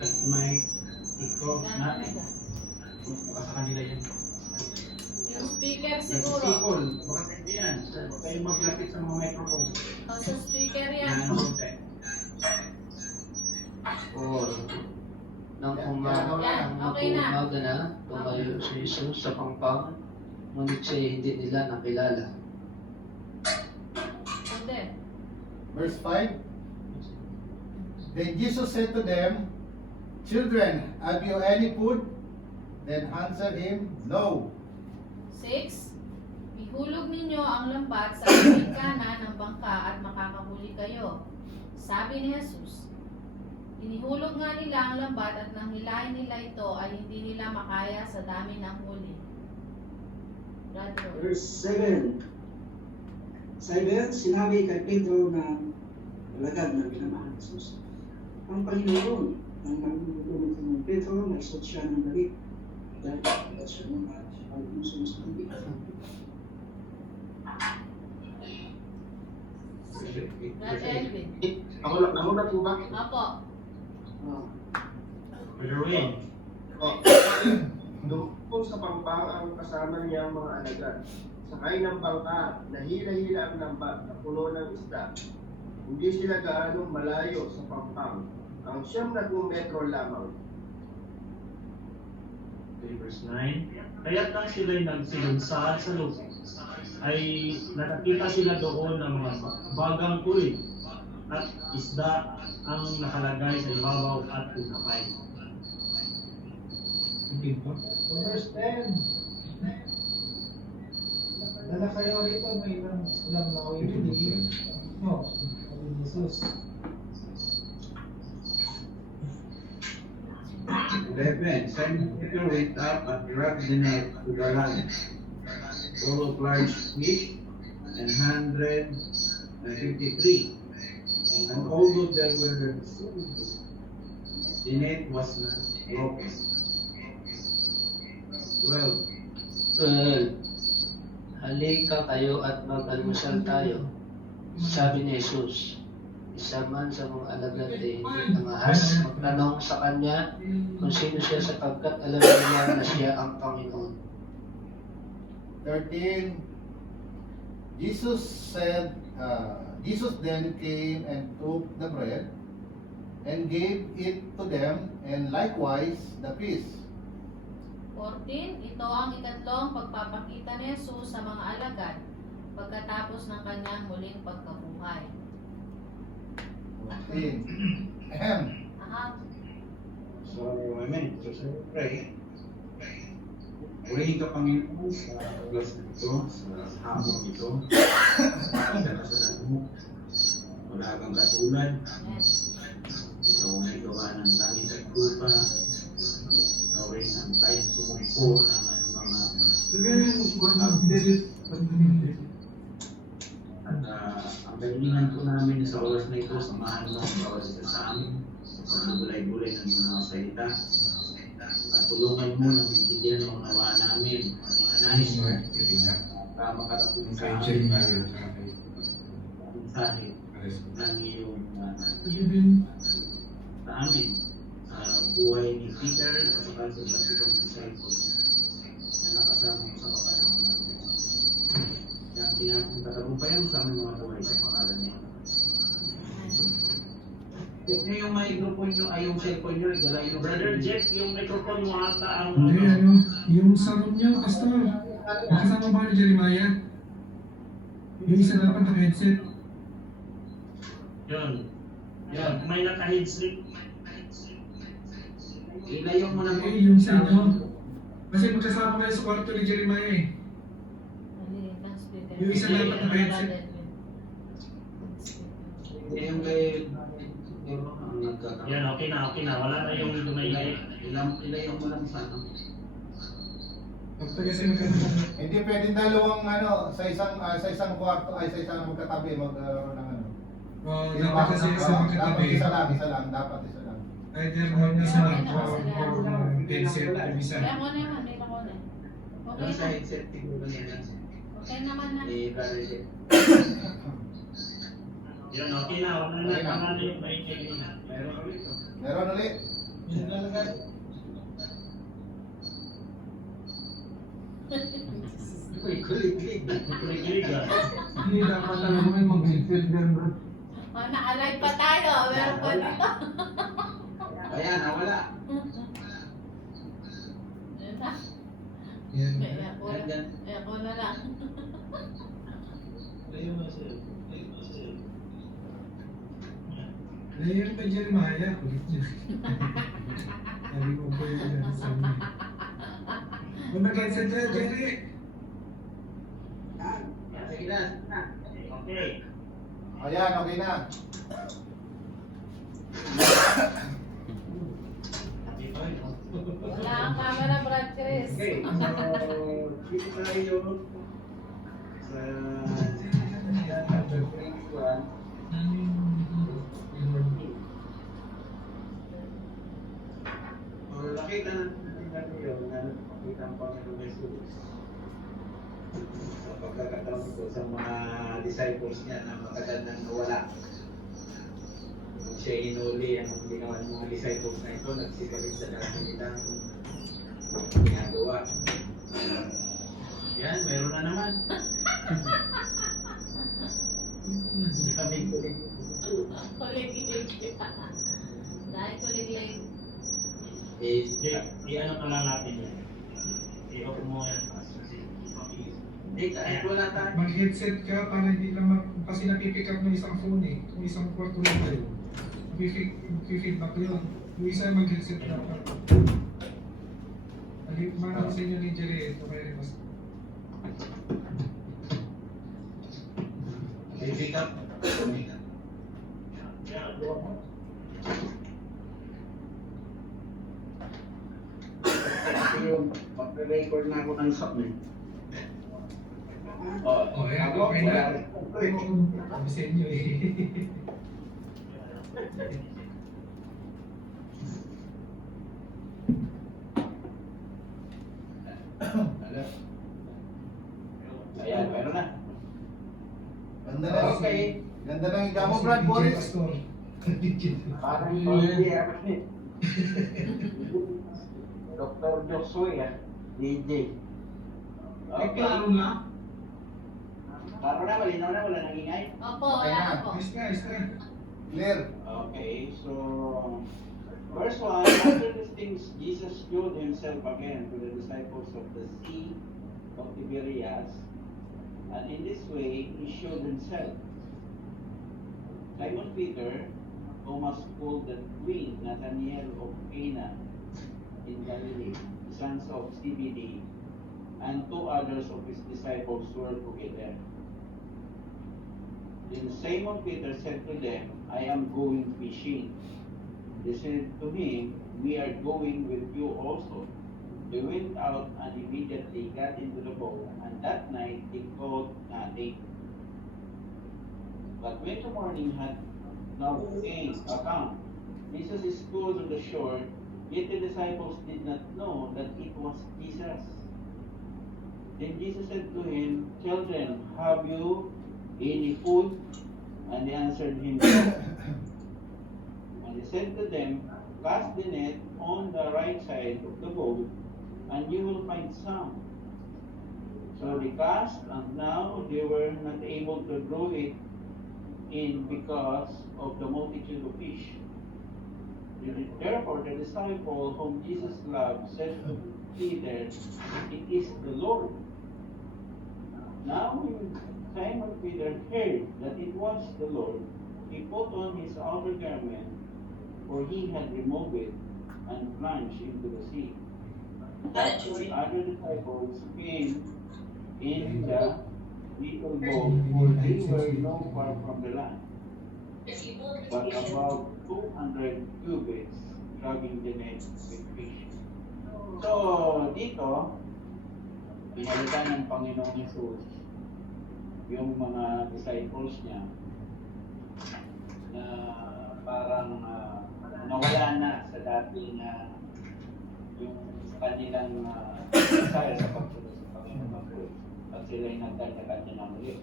At may ikaw na baka sa kanila yan. Yung speaker siguro. Nagsipol, baka sa hindi yan. Huwag kayong maglapit sa mga microphone. O sa speaker Yan yan. ang konti. Or nang Okay na. umaga na, tumayo si Jesus sa pangpang, ngunit siya hindi nila nakilala. And then, Verse 5. Then Jesus said to them, "Children, have you any food?" Then answered him, "No." 6. Ihulog ninyo ang lambat sa tabing kanan ng bangka at makakahuli kayo. Sabi ni Jesus, inihulog nga nila ang lambat at nang hilahin nila ito ay hindi nila makaya sa dami ng huli. Brother. Verse 7. Sinabi kay Pedro na alagad na pinamahan ni Jesus. Ang Panginoon, ang nagulong ng Pedro, may suot siya ng dalit. Dahil alagad siya ng pag-uso sa tubig. Brother Elvin. Ako na po ba? Apo. Brother Wayne. Doon sa pampang ang kasama niya ang mga alagad. Sakay ng bangka, nahila-hila ang lambat na puno ng isda. Hindi sila gaanong malayo sa pampang. Ang 9 metro lamang. Okay, verse 9. Kaya't nang sila'y nagsilunsad sa lupa, ay nakakita sila doon ng mga bagang kulit at isda ang nakalagay sa ibabaw at tinapay. Verse 10. Dala kayo rito, may ilang na hindi. No, sabi ni Jesus. 11. Simon Peter went up and dragged the net to the land, full of large fish, and 153. And although there were the net was not broken. 12. Well, halika kayo at mag-almusal tayo. Sabi ni Jesus, isa man sa mga alagad ay hindi namahas magtanong sa kanya kung sino siya sapagkat alam niya na siya ang Panginoon. 13. Jesus then came and took the bread and gave it to them, and likewise the fish. 14. Ito ang ikatlong pagpapakita ni Jesus sa mga alagad pagkatapos ng kanyang muling pagkabuhay. 14. Aha. So, amen. So, pray. Purihin ka, Panginoon, sa oras na ito, sa hapon ito. Pakita ka sa lahat. Wala kang katulad. Yes. Ikaw ang may gawa ng langit at lupa. Ikaw rin ang kahit sumumpo ng at ang galingan po namin sa oras na ito, samahan mo ang bawat isa sa amin sa nagulay-gulay ng mga salita. At tulungan mo na maintindihan ang mga nawa namin at inanais mo para makarating sa amin mensahe ng iyong sa amin sa buhay ni Peter at sa kanto sa ibang disciples na nakasama mo sa kapanahon namin. Yang pinakatagumpayan mo sa aming mga gawain sa pangalan niya. Yung microphone nyo, ay yung cellphone nyo, igalay nyo. Brother Jeff, yung microphone mo ata ang Hindi, yung sound niya, pastor. Nakasama ba ni Jeremiah? Yung isa dapat naka-headset. Yun. Yun. May naka-headset. Ilayo mo na Okay, yung sa inyo. Kasi magkasama kayo sa kwarto ni Jeremiah eh. Maliit ng speaker. Yung isa dapat naka-headset. yung kay ang nagkakaroon. Yan, okay na. Wala na yung dumay. Ilayo mo lang sa ano. Basta kasi magkasama. Hindi pwedeng dalawang sa isang kwarto ay sa isang magkatabi magkaroon ng ano. Dapat kasi sa magkatabi. Dapat isa lang. Either one isa lang or headset yung isa. Kaya mo na naman, may ako na. Okay Yung sa na. headset, tiguro na yan. Okay naman na. I-validate. Yan, okay na. Wala na. Tama na yung maingay na. Meron kami ito. Meron ulit. Kulig-kulig. Kulig-kuligan. Hindi dapat alam mo yung mag-exit yan, bro. Oh, na-alive pa tayo. Meron pa dito. Ayan, nawala. Ayan na. Yan. May ako na lang. Layo mo sa'yo. Layo mo sa'yo. Layer pa Jeremiah. Kulit niya. Sabi ko po yun. Kung nag-headset ka, Jerry. Sige na. Okay. Ayan, okay na. Wala ang camera, Brad Chris. Okay, so dito tayo sa chapter 21. So, nakita natin yun na nakita ang Panginoon Jesus sa pagkakataon ko sa mga disciples niya na matagal nang nawala. Kung siya hinuli, anong ginawa ng mga disciples na ito, nagsigalit sa dati nilang ginagawa. Yan, meron na naman. Hindi kami kulit. Kulig-lig. Dahil kulig-lig. I-ano ka lang natin yan. I-open mo yan. Hindi, kahit wala tayo. Mag-headset ka para hindi lang kasi napipick up ng isang phone eh. Kung isang kwarto lang tayo. Mag-feedback yun. Yung isa mag-headset dapat. Mana sa inyo ni Jerry, ito kayo rin mas. Pick up. Kasi yung pag-record na ako ng song eh. Oh, yeah, okay na. Sabi sa inyo eh. Ayan, meron na. Ganda na. Okay. Ganda na yung mo, Brad Boris. Parang hindi ako eh. Dr. Joshua ah. DJ. Okay. Klaro na. Klaro na, malinaw na, wala nang ingay. Opo, Okay wala na. na po. Ayos na, ayos na. Clear. Okay, so verse 1, after these things, Jesus showed himself again to the disciples of the Sea of Tiberias, and in this way he showed himself. Simon Peter, Thomas called the twin, Nathanael of Cana in Galilee, the sons of Zebedee, and two others of his disciples were together. Then Simon Peter said to them, I am going fishing. They said to him, we are going with you also. They went out and immediately got into the boat, and that night they caught nothing. But when the morning had now come, Jesus is close to the shore, yet the disciples did not know that it was Jesus. Then Jesus said to him, children, have you any food? And they answered him, no. And he said to them, cast the net on the right side of the boat, and you will find some. So they cast, and now they were not able to draw it in because of the multitude of fish. Therefore the disciple whom Jesus loved said to Peter, it is the Lord. Now when Simon Peter heard that it was the Lord, he put on his outer garment, for he had removed it, and plunged into the sea. The other disciples came in the little boat, for they were no far from the land, but about 200 cubits, dragging the net with fish. So, dito, pinalitan ng Panginoong Jesus yung mga disciples niya na parang nawala na sa dating yung kanilang desire sa pagsunod sa Panginoon at sila'y nagkanya-kanya na muli.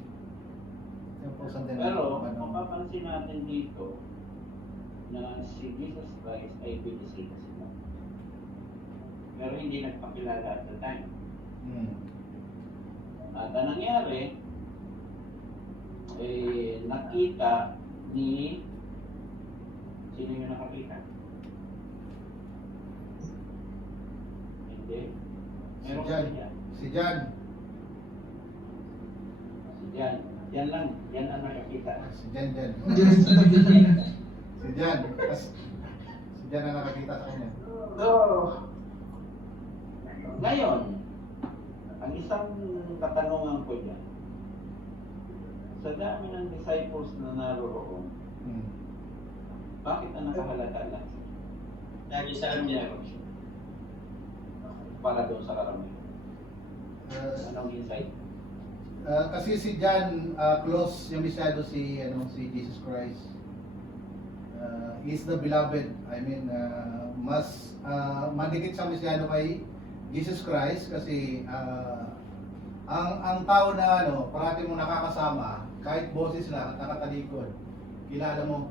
Pero mapapansin natin dito na si Jesus Christ ay binisita sila. pero hindi nagpakilala at the time. Mm. At ang nangyari, nakita ni, sino yung nakakita? Hindi. Si Meron John. kasi yan. Si John. Yan. Yan lang. Yan ang nakakita. Si John. Si John. Si John ang nakakita sa kanya. So, ngayon, ang isang katanungan ko dyan, sa dami ng disciples na naroon, Mm. bakit na nakahalata lang? Lagi saan niya? Para doon sa karamihan. Uh, Anong insight? Kasi si John close yung masyado si Jesus Christ. He's the beloved. I mean, mas madikit siya masyado kay Jesus Christ kasi ang tao na parati mo nakakasama, kahit boses lang, nakatalikod, kilala mo.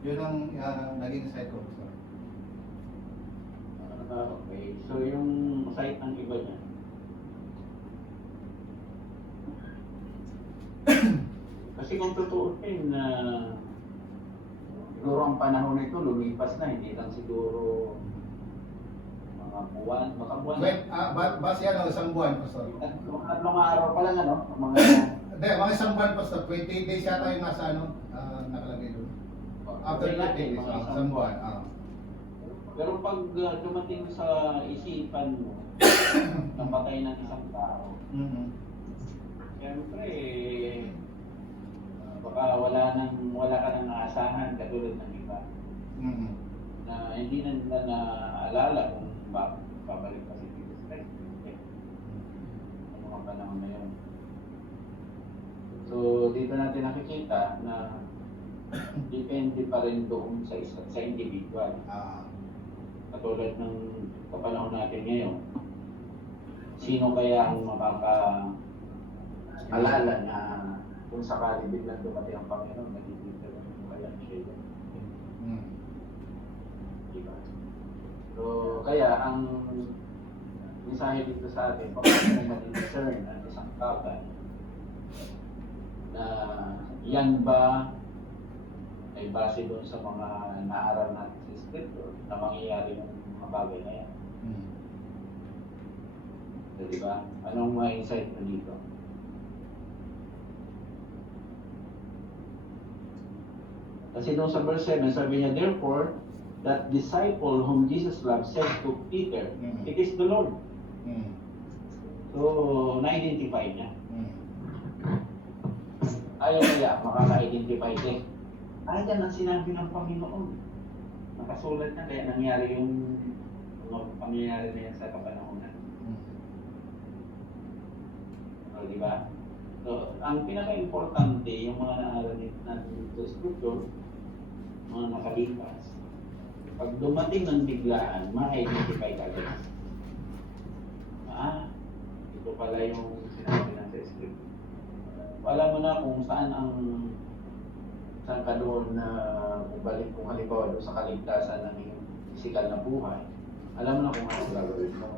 Yun ang naging insight ko. Okay. So yung site ng iba niya, kasi kung tutuusin na siguro ang panahon nito lumipas na, hindi lang siguro mga buwan, baka buwan. Base isang buwan, Pastor. Tatlong araw pa lang mga Hindi, mga isang buwan, Pastor. 20 days yata yung nasa nakalagay doon. After 20 days, isang buwan. Pero pag dumating sa isipan mo, namatay ng isang tao, siyempre, baka wala ka nang naasahan katulad ng iba. Na hindi na nila naaalala kung babalik pa si Jesus Christ. Ano mga panahon na yun. So, dito natin nakikita na depende pa rin doon sa individual. Katulad ng kapanahon natin ngayon, sino kaya ang makakaalala na kung sakali biglang dumating ang Panginoon, nagiging mo kaya siya yun. Diba? So, kaya ang mensahe dito sa atin, paano ma-discern ang isang kabal na yan ba ay base doon sa mga naaral natin sa Scripture na mangyayari ng mga bagay na yan. So, diba? Anong mga insight mo dito? Kasi doon sa verse 7, sabi niya, therefore, that disciple whom Jesus loved said to Peter, it is the Lord. So, na-identify niya. Ayaw kaya makaka-identify din. Ayan ang sinabi ng Panginoon. Nakasulat na kaya nangyari yung pangyayari na yan sa kapanahonan. O, di ba? So, ang pinaka-importante, yung mga naaral natin sa Scripture, mga nakalipas, pag dumating ng biglaan, ma-identify ka agad. Ito pala yung sinabi ng sa Scripture. Alam mo na kung saan ka doon na bumalik kung halimbawa doon sa kaligtasan ng iyong physical na buhay. Alam mo na kung ano gagawin mo.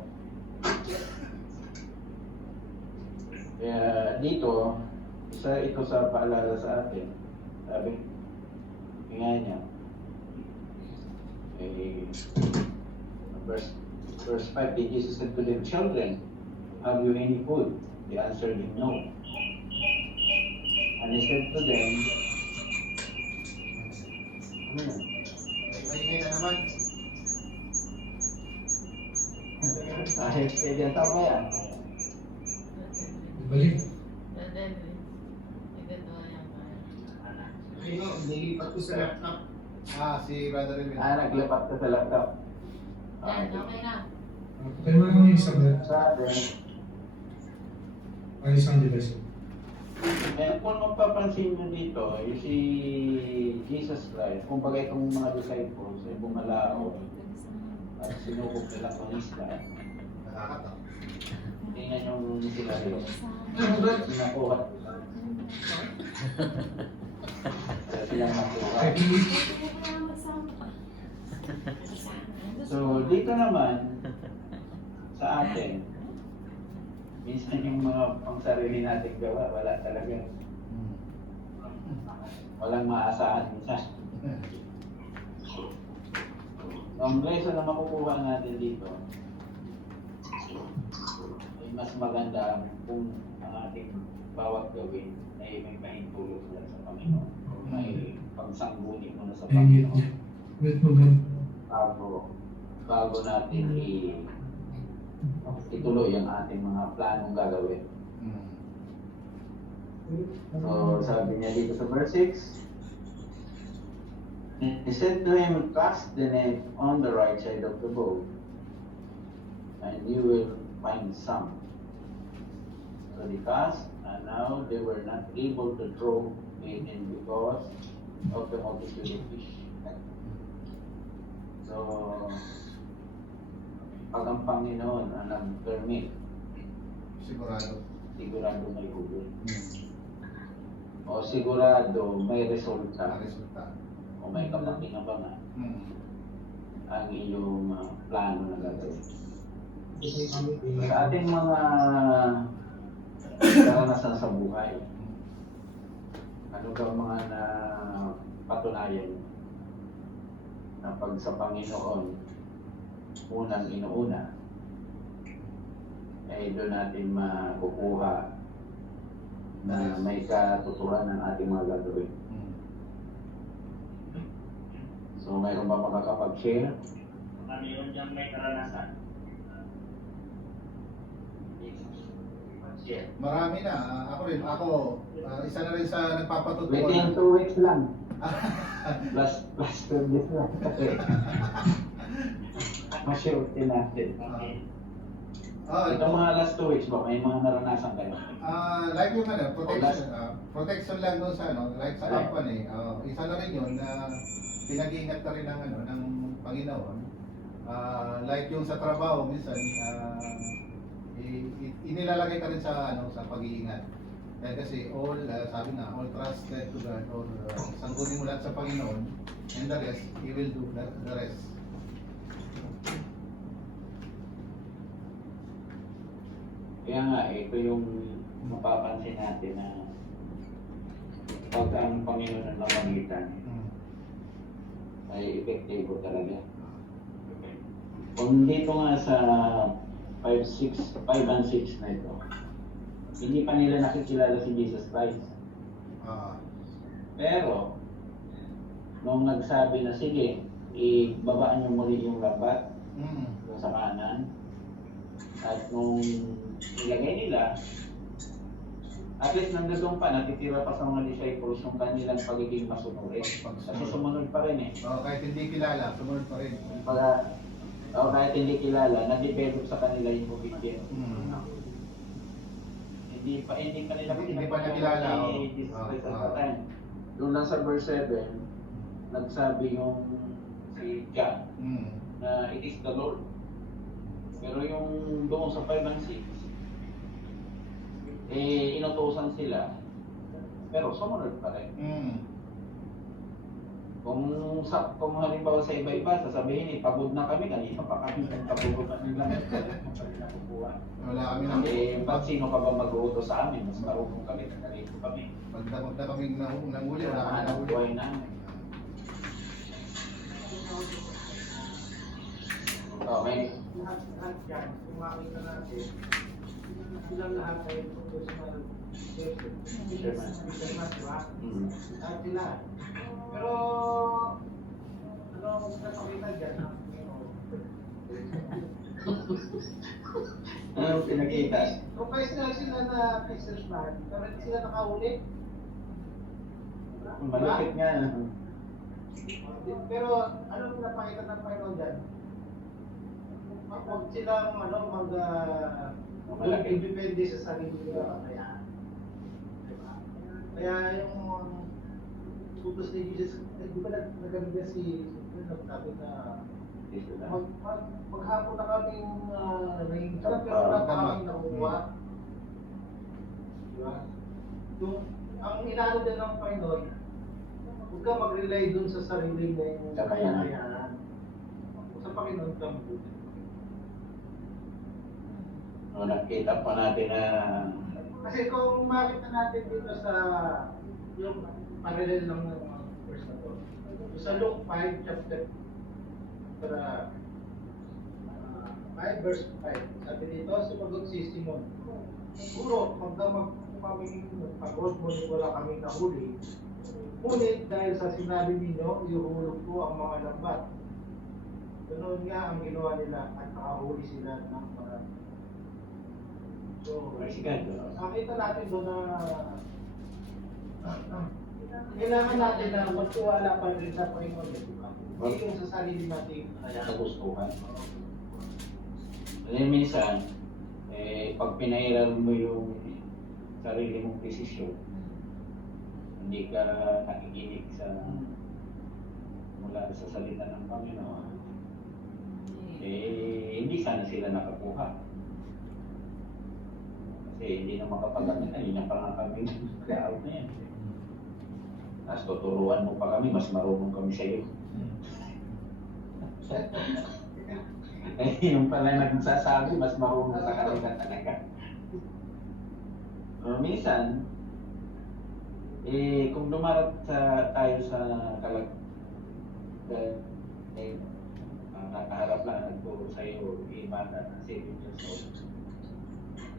Kaya dito, isa ito sa paalala sa atin. Sabi, nga niya, verse 5, Jesus said to them, children, have you any food? They answered him, no. And he said to them, ano yan? Maingay na naman. Kaya tama yan. Balik. Nilipat ko sa laptop. Si Brother Elvin. Naglipat ka sa laptop. Yan, okay na. Kaya mo naman yung isang Sa atin, isang device. kung mapapansin nyo dito, yung si Jesus Christ, kung bagay itong mga disciples ay bumalao at sinubok nilang mangisda, Nakakatak. tingnan yung sila rin. Nakuha. Silang nakuha. So, dito naman, sa atin, minsan yung mga pangsarili nating gawa, wala talaga. Walang maasahan minsan. Ang lesson na makukuha natin dito ay mas maganda kung ang ating bawat gawin ay may pahintulot sila sa Panginoon. May pagsangguni mo na sa Panginoon. Bago natin ituloy ang ating mga planong gagawin. So, sabi niya dito sa verse 6, He said to him, cast the net on the right side of the boat, and you will find some. So they cast, and now they were not able to throw it in because of the multitude of fish. So, pag ang Panginoon ang nag-permit, sigurado may huli. O sigurado may resulta. O may kapakinabangan ang iyong plano na gagawin. Sa ating mga karanasan sa buhay, ano ba mga patunayan na pag sa Panginoon unang inuuna, ay doon natin makukuha na may katuturan ng ating mga gagawin. So, mayroon ba makakapag-share? Mayroon diyang may karanasan. Share. Marami na. Ako, isa na rin sa nagpapatutuwa. Within 2 weeks lang. plus 2 weeks lang. Kasi, ma-share din natin. Ito mga last 2 weeks ba? May mga naranasan kayo? Like yung protection lang doon sa like sa Right. company. Isa na rin yun na pinag-iingat ka rin ng Panginoon. Like yung sa trabaho minsan inilalagay ka rin sa sa pag-iingat. Dahil kasi sabi na all trusted to God, or sanggunin mo lahat sa Panginoon, and the rest He will do the rest. Kaya nga, ito yung mapapansin natin na pag ang Panginoon ang napangitan, ay epektibo talaga. Kung dito nga sa 5 and 6 na ito, hindi pa nila nakikilala si Jesus Christ. Pero, nung nagsabi na sige, ibabaan niyo muli yung labat sa kanan, at nung ilagay nila, at least nandoon pa, natitira pa sa mga disciples yung kanilang pagiging masunurin. Kasi sumunod pa rin eh. Kahit hindi kilala, sumunod pa rin. Kahit hindi kilala, na-develop sa kanila yung obedience. Hindi pa nakilala. Doon lang sa verse 7, nagsabi yung si John na it is the Lord. Pero yung doon sa 5 and 6, inutusan sila, pero sumunod pa rin. Kung halimbawa sa iba-iba, sasabihin pagod na kami, kanina pa kami nagpapagod na nila. Wala kami na. Ba't sino ka ba mag-uutos sa amin? Mas marunong kami, nakalito kami. Pagdamag na kami nanghuli, wala kami Hanap nanghuli. buhay namin. Okay. Lahat yan, kung makita natin, silang lahat ay professional Fisherman. fisherman, di ba? Lahat sila. Pero, ano ang napakita dyan? Ano pinakita? Professional sila na fisherman, pero hindi sila nakahuli. Malapit nga. Pero, anong napakita ng Panginoon dyan? Huwag silang mag-depende sa sarili nila. Kaya yung utos ni Jesus, di ba naganda si nagsabi na maghapon na kaming range, pero wala pa kaming nakukuha. Diba? Ang inaano din ng Panginoon, huwag ka mag-rely dun sa sarili mo yung kakayanan. Sa Panginoon ka mabuti. No, nakita pa natin na Kasi kung makita natin dito sa yung parallel lang ng mga verse na to. Sa Luke 5 chapter 5 verse 5. Sabi dito, sumagot si Simon. Siguro, magdamag po kami pagod, ngunit wala kami nahuli. Ngunit dahil sa sinabi ninyo, ihuhulog po ang mga lambat. Ganoon nga ang ginawa nila at nakahuli sila ng mga. So, nakita natin doon na kailangan natin na magtiwala pa rin sa Panginoon. Hindi yung sa sarili natin. kagustuhan. Kasi minsan, pag pinairal mo yung sarili mong desisyon, hindi ka nakikinig mula sa salita ng Panginoon, hindi sana sila nakakuha. Kasi hindi na makapagamitan, yun ang pangakabing laot na yan. Tapos tuturuan mo pa kami, mas marunong kami sa iyo. Yung pala nagsasabi, mas marunong sa kanila talaga. Minsan, kung dumarat tayo sa nakaharap lang nagturo sa iyo, bata ng 7 years old.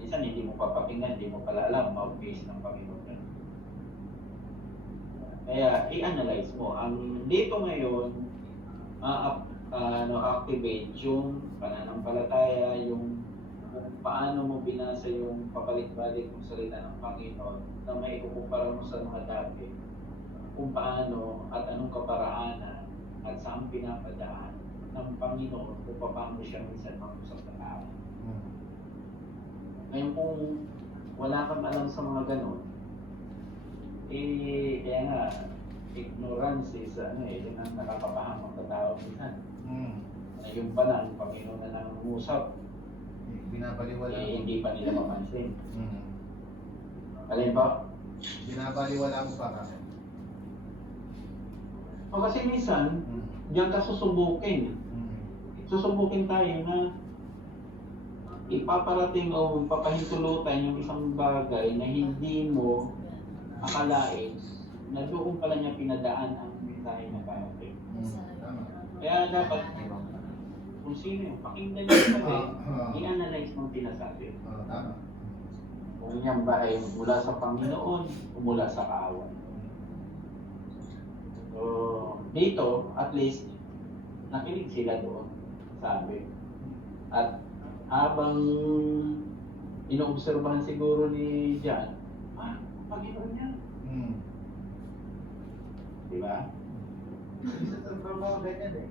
Minsan hindi mo papakinggan, hindi mo pala alam, mouthpiece ng Panginoon. Kaya i-analyze mo. Ang dito ngayon, activate yung pananampalataya, yung kung paano mo binasa yung pabalik-balik ng salita ng Panginoon na may ikukumpara mo sa mga dati, kung paano at anong kaparaanan at saan pinapadaan ng Panginoon kung paano siya minsan mag-usap ng tao. Ngayon kung wala kang alam sa mga ganon, kaya nga, ignorance is yun ang nakakapahamak na tao minsan. Yung pala, ang Panginoon na nangungusap, Binabaliwala. hindi pa nila mapansin. Alin ba? Binabaliwala mo pa ka. O kasi minsan, diyan ka susubukin. Susubukin tayo na ipaparating o papahintulutan yung isang bagay na hindi mo akalain na doon pala niya pinadaan ang mensahe na parating. Kaya dapat, kung sino yung pakinggan niya sabi, i-analyze mong pinasabi. Tama. Kung yan ba ay mula sa Panginoon o mula sa kaaway. So, dito, at least, nakinig sila doon, sabi. At habang inoobserbahan siguro ni John, Panginoon niya. Di ba? Sa trabaho ganyan eh.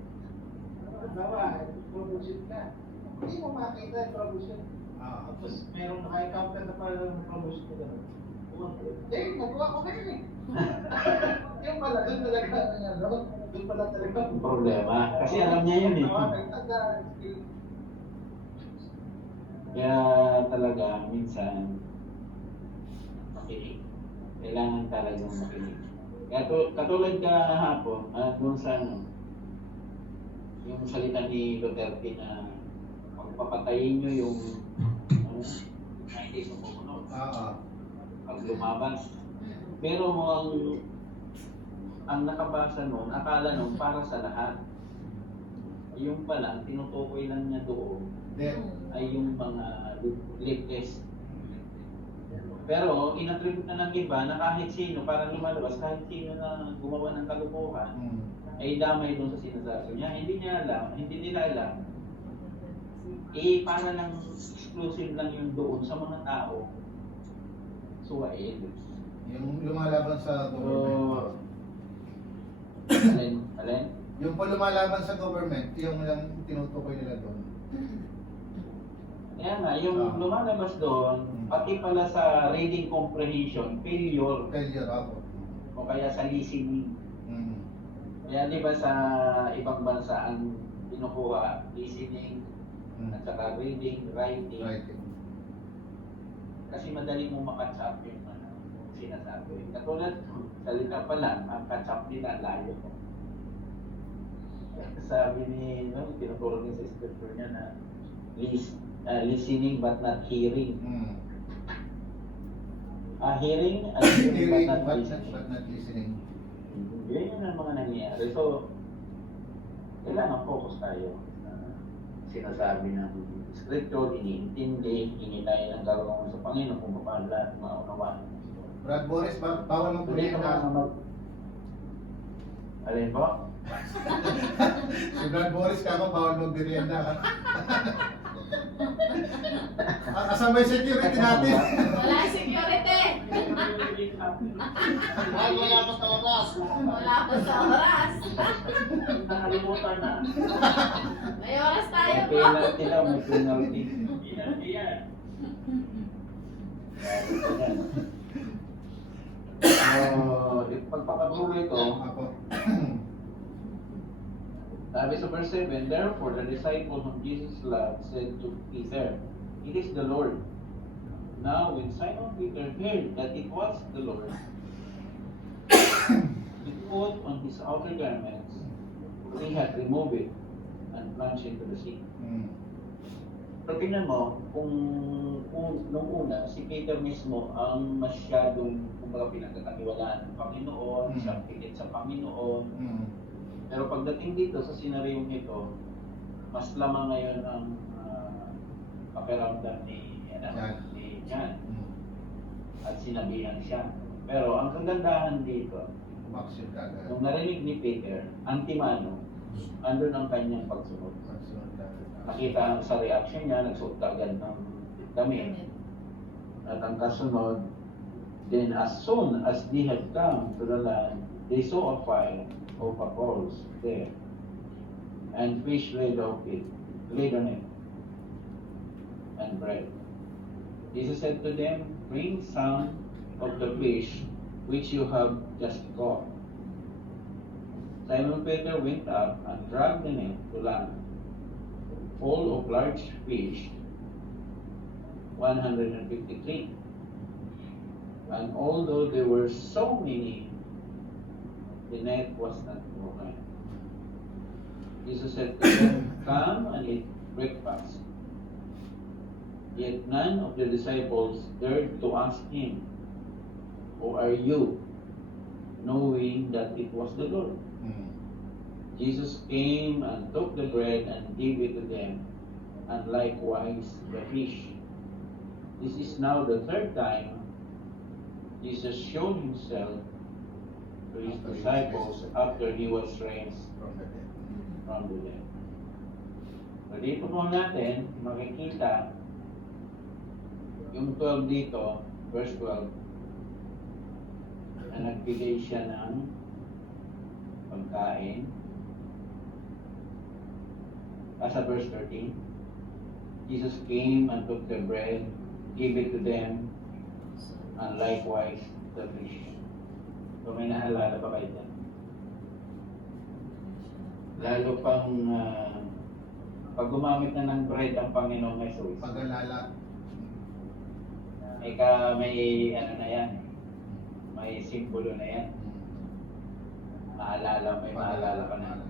Halimbawa, promotion ka. Hindi mo makita yung promotion. Tapos meron naka-encounter na pala ng promotion ko gano'n. Nagawa ko ganyan eh. Yung pala, doon talaga doon pala talaga. Problema. Kasi alam niya yun eh. Kaya talaga, minsan, makinig. Kailangan talagang makinig. Kaya katulad kahapon, doon sa yung salita ni Duterte na pagpapatayin nyo yung hindi sumusunod. Pag lumaban. Pero ang nakabasa noon, akala noon para sa lahat. Yung pala, ang tinutukoy lang niya doon ay yung mga leftist. Pero inattribute na ng iba na kahit sino, parang lumalabas, kahit sino na gumawa ng kalukuhan, ay damay doon sa sinasabi niya. Hindi nila alam. Para lang exclusive lang yung doon sa mga tao. Suwaid. Yung lumalaban sa government. Alin? Yung po lumalaban sa government, yung lang tinutukoy nila doon. Kaya nga, yung lumalabas doon, pati pala sa reading comprehension, failure. Failure ako. O kaya sa listening. Kaya di ba sa ibang bansa ang kinukuha, listening, at saka reading, writing. Kasi madali mo makatch up yung sinasabi. Katulad, salita pa lang, ang catch up nila layo. Sabi ni, tinuturo niya sa scripture niya na list, listening but not hearing. Mm. Hearing and Hearing but not but listening. not listening. Yan yun ang mga nangyayari. So, kailangan focus tayo sa sinasabi ng scripture, iniintindi, hindi tayo ng gagawin sa Panginoon kung paano lahat maunawaan. Brad Boris, bawal Hindi ka magpurienda. mag... Alin po? Si Brad Boris kako bawal magmerienda. Asan ba yung security natin? Wala security. Wala pa sa oras. Wala pa sa oras. Nakalimutan na. May oras tayo May po. penalty lang, may penalty. Yan. So, pagpapatuloy ko, Ako. sabi sa verse 7, therefore the disciple whom Jesus loved said to Peter, it is the Lord. Now when Simon Peter heard that it was the Lord, he put on his outer garments, he had removed it, and plunged into the sea. Mm. Pero tingnan mo, kung nung una, si Peter mismo ang masyadong, kumbaga, pinagkakatiwalaan ng Panginoon, Mm. siyang pilit sa Panginoon. Mm. Pero pagdating dito sa sinaryong ito, mas lamang ngayon ang pakiramdam ni John. Mm. At sinabihan siya. Pero ang kagandahan dito, Umaksyon ka agad. nung narinig ni Peter, antimano, andun ang kanyang pagsunod. Umaksyon ka agad. Nakita sa reaction niya, nagsuot ka agad ng damit. At ang kasunod, then as soon as they had come to the land, they saw a fire of coals there, and fish laid on it, and bread. Jesus said to them, bring some of the fish which you have just caught. Simon Peter went up and dragged the net to land, full of large fish, 153. And although there were so many, the net was not broken. Jesus said to them, come and eat breakfast. Yet none of the disciples dared to ask him, who are you? Knowing that it was the Lord. Mm. Jesus came and took the bread and gave it to them, and likewise the fish. This is now the third time Jesus showed himself to his disciples after he was raised From the dead. from the dead. So dito po natin makikita yung 12 dito, verse 12, na nagbigay siya ng pagkain. As a verse 13, Jesus came and took the bread, gave it to them, and likewise the fish. So may naalala ba kayo dyan? Lalo pang pag gumamit na ng bread ang Panginoong Jesus, Pag-alala. may ano na yan, may simbolo na yan. May maalala ka na.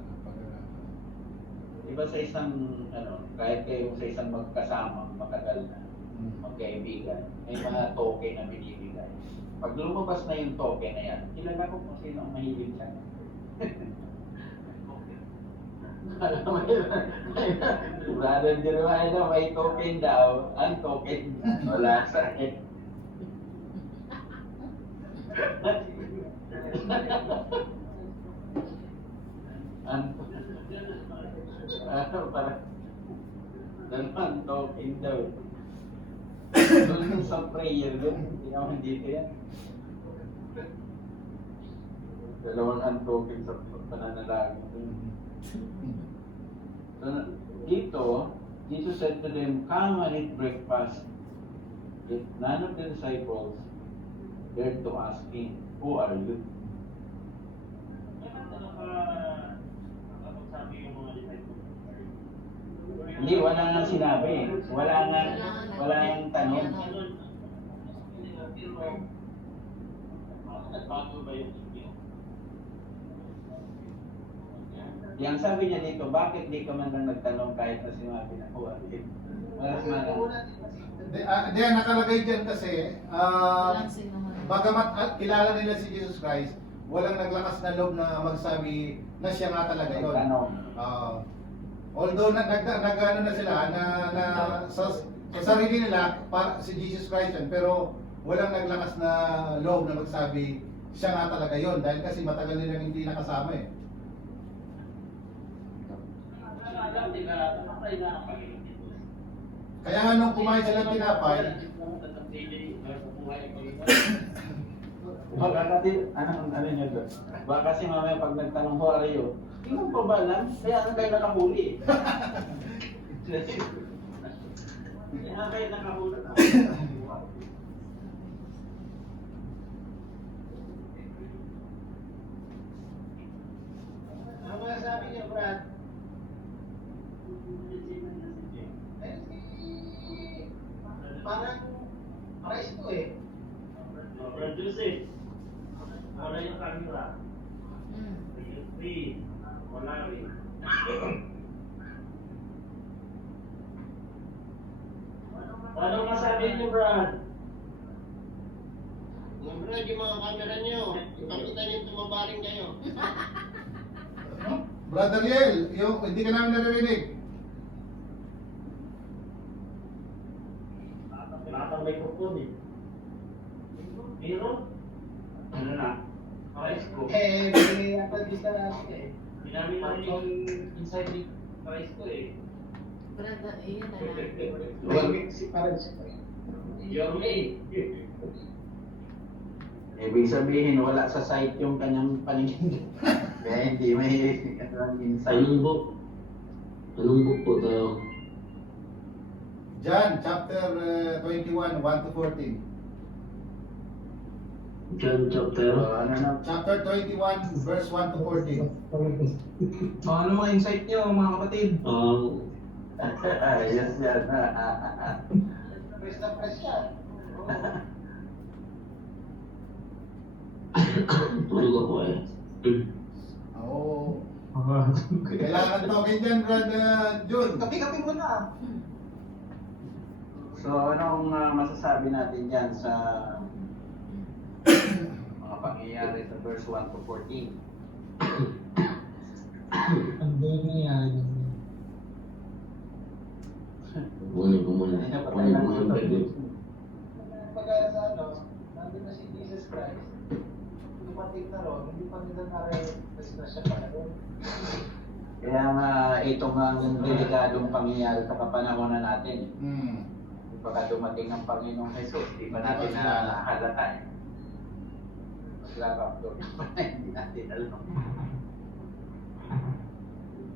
Diba sa isang, kahit kayo sa isang magkasama, matagal na, magkaibigan, may mga token na binibigay. Pag lumabas na yung token na yan, kilala ko kung sino ang mahilig siya. Brother Jeremiah, may token daw. Ang token, wala sa akin. Parang dalawang token daw. Doon sa prayer doon, hindi naman dito yan. Dalawang untoken sa pananalangin. So, dito, Jesus said to them, come and eat breakfast. Yet none of the disciples dared to ask him, who are you? Hindi, wala nga sinabi. Wala nga tanong. Yang sabi niya dito, bakit di ka man lang nagtanong kahit na sinabi na ko? Diyan nakalagay dyan kasi, Walang sinuman. bagamat kilala nila si Jesus Christ, walang naglakas na loob na magsabi na siya nga talaga yun. Tanong. Although nag-ano na sila sa sarili nila para si Jesus Christ yun, pero walang naglakas na loob na magsabi siya nga talaga yun dahil kasi matagal nilang hindi nakasama eh. Kaya nga nung kumain sila ng tinapay, Baka kasi, ano niya doon? Baka kasi mamaya pag nagtanong ko, Aryo, hindi mo pa ba alam? Kaya ano kayo nakahuli eh. Kaya kayo nakahuli. Ano nga sabi niya, Brad? Parang price to eh. Produce it. Wala yung camera. Mm. Free. Wala rin. Ano masabi niyo, Brad? Brad, yung mga camera niyo, ipakita niyo tumabaring kayo. Brother Liel, yung hindi ka namin naririnig. Nakatang microphone eh. Meron? Ano na? Price ko. May apagista natin eh. Ginamit na yung inside the price ko eh. Brad, iyan na lang. Parang siya. Your name. Ibig sabihin, wala sa site yung kanyang paningin. Kaya hindi may insight. Anong book? Anong book po tayo? John chapter 21, 1 to 14. John chapter? Ano na? Chapter 21, verse 1 to 14. Ano mga insight niyo mga kapatid? Yes, yan. Press na press yan. Tulog ako eh. Oo. Kailangan tawagin dyan, Brother Jun. Kapi-kapi mo na. So, anong masasabi natin dyan sa mga pangyayari sa verse 1 to 14? Ang dami yan. Kunin ko muna. Kunin ko muna. Pagkaya sa ano, nandun na si Jesus Christ. Dumating na ron, hindi pa nila na-realize na siya pa ron. Kaya nga, ito nga ang delikadong pangyayari sa kapanahonan natin. Baka dumating ang Panginoong Jesus, di ba natin nahalata eh. Maglalaptor na pa hindi natin alam.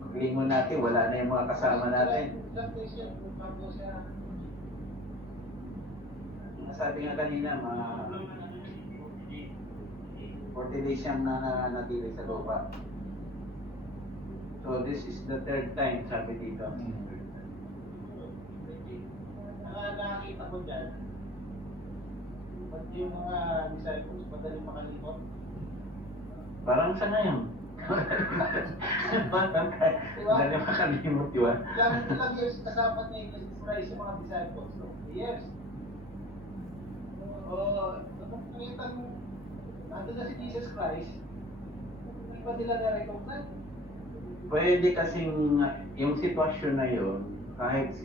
Paglingon natin, wala na yung mga kasama natin. Ilang days yan, bago siya. Sabi nga kanina, mga 40 days siyang nanatili sa lupa. So this is the third time, sabi dito. Ang nakakita ko dyan, pati yung mga disciples, madaling makalimot. Parang sa ngayon. Dali makalimot yun. Ilang years kasama ni Jesus Christ yung mga disciples, no? Years. Nung nakita mo, nandun na si Jesus Christ, hindi pa nila na-recognize. Pwede kasing yung sitwasyon na yun, kahit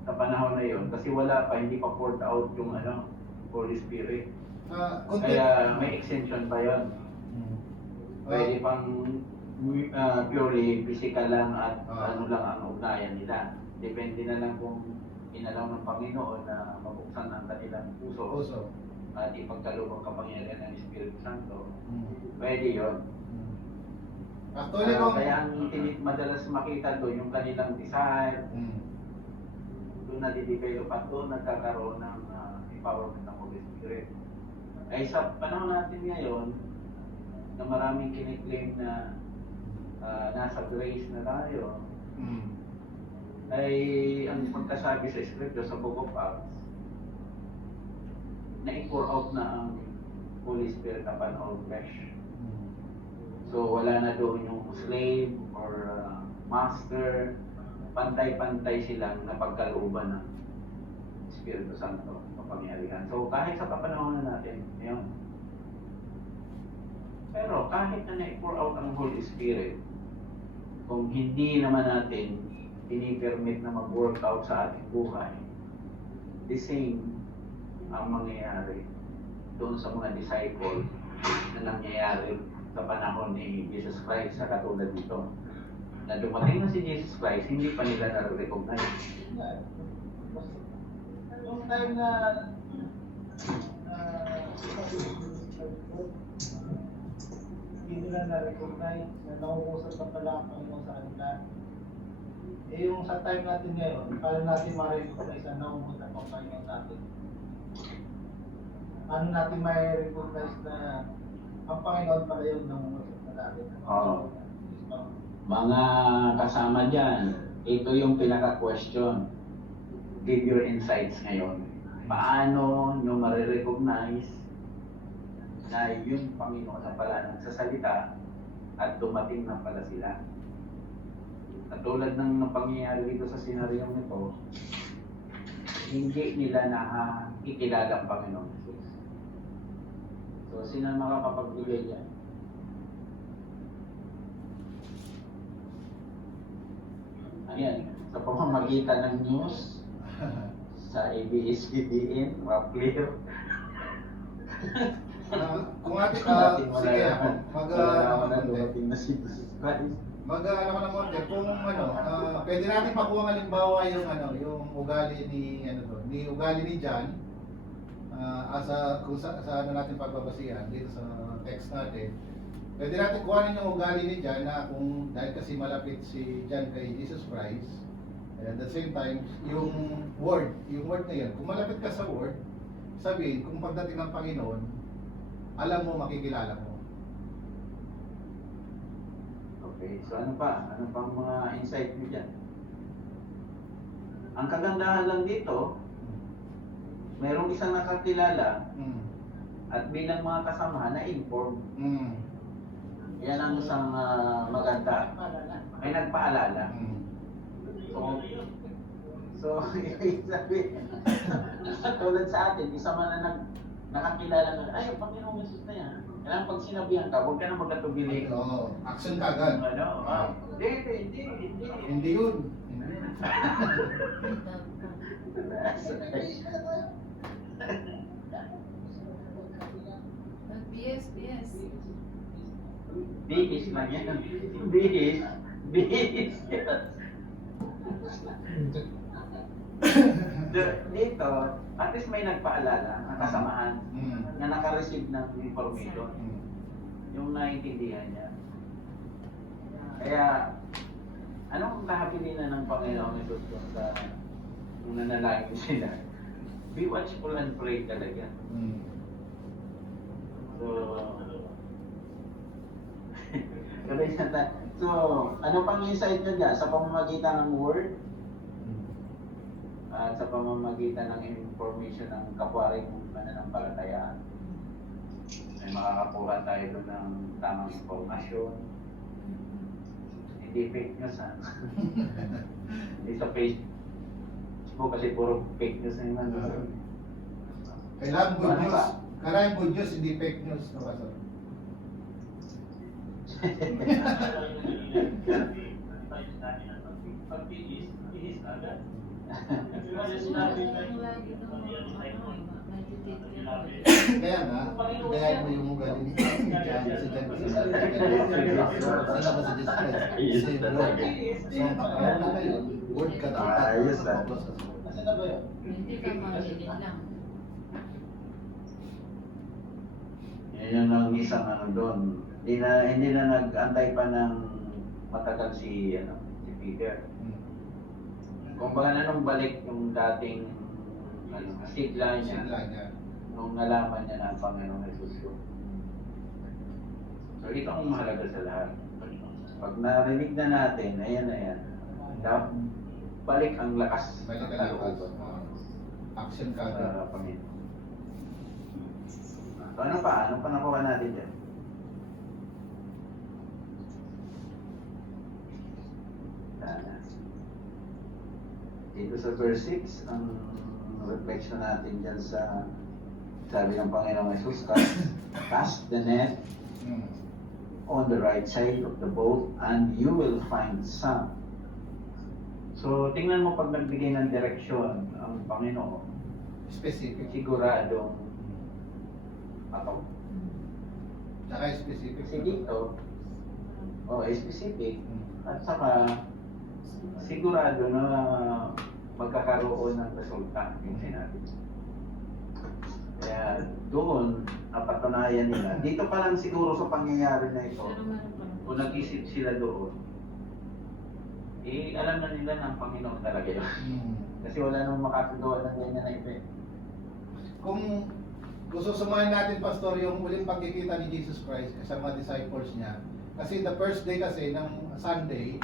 sa panahon na yun, kasi wala pa, hindi pa poured out yung Holy Spirit. Kaya may extension pa yun. Pwede pang purely physical lang at ano lang ang ugnayan nila. Depende na lang kung inalaw ng Panginoon na mabuksan ang kanilang puso at ipagkaloob ang kapangyarihan ng Espiritu Santo. Pwede yun. Actually, Kaya ang madalas makita doon yung kanilang desire, doon nadidevelop at doon nagkakaroon ng empowerment ng Holy Spirit. Ay sa panahon natin ngayon, na maraming kiniklaim na nasa grace na tayo, ay ang pagkasabi sa Scripture sa Book of Acts, na i-pour out na ang Holy Spirit upon all flesh. So wala na doon yung slave or master. Pantay-pantay silang napagkalooban ng Espiritu Santo, kapangyarihan. So kahit sa kapanahon na natin, ngayon. Pero kahit na na-pour out ang Holy Spirit, kung hindi naman natin pinipermit na mag-work out sa ating buhay, the same ang mangyayari doon sa mga disciple na nangyayari sa panahon ni Jesus Christ sa katulad dito. Na dumating na si Jesus Christ, hindi pa nila na-recognize. Yung time na hindi nila na-recognize na nauusap na pala ang Panginoon sa kanila. Eh yung sa time natin ngayon, paano natin ma-recognize na nauusap ang Panginoon sa atin? Paano natin ma-recognize na ang Panginoon pala yun nauusap na natin? Oo. Mga kasama dyan, ito yung pinaka-question. Give your insights ngayon. Paano nyo marirecognize na yung Panginoon na pala nagsasalita at dumating na pala sila? Katulad ng pangyayari dito sa senaryong nito, hindi nila nakikilala ang Panginoon Jesus. So, sino makakapagbigay dyan? Ayan, sa pamamagitan ng news, sa ABS-CBN, clear. Kung ating, sige ako, dumating na si Jesus Christ. ano ka naman, kung pwede natin pakuha ng halimbawa yung ugali ni ugali ni John, kung sa ano natin pagbabasihan dito sa text natin. Pwede natin kuhanin yung ugali ni John na kung dahil kasi malapit si John kay Jesus Christ, at the same time, yung word na yan, kung malapit ka sa word, sabihin, kung pagdating ng Panginoon, alam mo, makikilala mo. Okay, so ano pa? Ano pang mga insight mo dyan? Ang kagandahan lang dito, merong isang nakakilala at bilang mga kasama na-inform. Yan ang isang maganda. May nagpaalala. So ibig sabihin, tulad sa atin, isa man na nakakilala na, ay, yung Panginoong Jesus na yan. Kailangan pag sinabihan ka, huwag ka na magkatubili. Oo, action ka agad. Hindi yun. BS. Bihis lang yan. Bihis. Dito, at least may nagpaalala ng kasamahan na naka-receive ng information. Yung naiintindihan niya. Kaya, anong kahabilinan ng Panginoon ito sa nung nanalangin sila? Be watchful and pray talaga. So, ano pang insight nyo dyan? Sa pamamagitan ng word at sa pamamagitan ng information ng kapwaring mananampalataya, ay makakakuha tayo doon ng tamang informasyon. Hindi fake news, ha? Hindi sa Facebook kasi puro fake news na yun. Kailangan good news. Kailangan good news, hindi fake news. No, Pastor? Kaya nga, gaya mo yung ugali ni John, si John kasi sa sino ba si Jesus Christ? Si Lord. So, ang pagkakaroon na ngayon, word ka dapat. Ayos na. Kasi na ba yun? Hindi ka mamilin lang. Yan ang isang doon. Hindi na nag-antay pa ng matagal si Peter. Kung baga na nung balik yung dating sigla niya, nung nalaman niya na ang Panginoong Jesus yun. So ito ang mahalaga sa lahat. Pag narinig na natin, ayan na yan. Balik ang lakas ng kalooban. Action ka. Sa Panginoon. So ano pa? Ano pa nakuha natin dyan? Dito sa verse 6, ang reflection natin dyan sa sabi ng Panginoong Jesus, cast the net on the right side of the boat and you will find some. So, tingnan mo pag nagbigay ng direksyon ang Panginoon, Specific. siguradong ako. Tsaka specific. Kasi dito, specific, at saka sigurado na magkakaroon ng resulta yung sinabi. Kaya doon, napatunayan nila. Dito pa lang siguro sa pangyayari na ito, Pero meron pa rin. kung nag-isip sila doon, alam na nila ng Panginoon talaga yun. Kasi wala nang makakagawa ng ganyan na event. Kung gusto sumayin natin, Pastor, yung uling pagkikita ni Jesus Christ sa mga disciples niya. Kasi the first day kasi ng Sunday,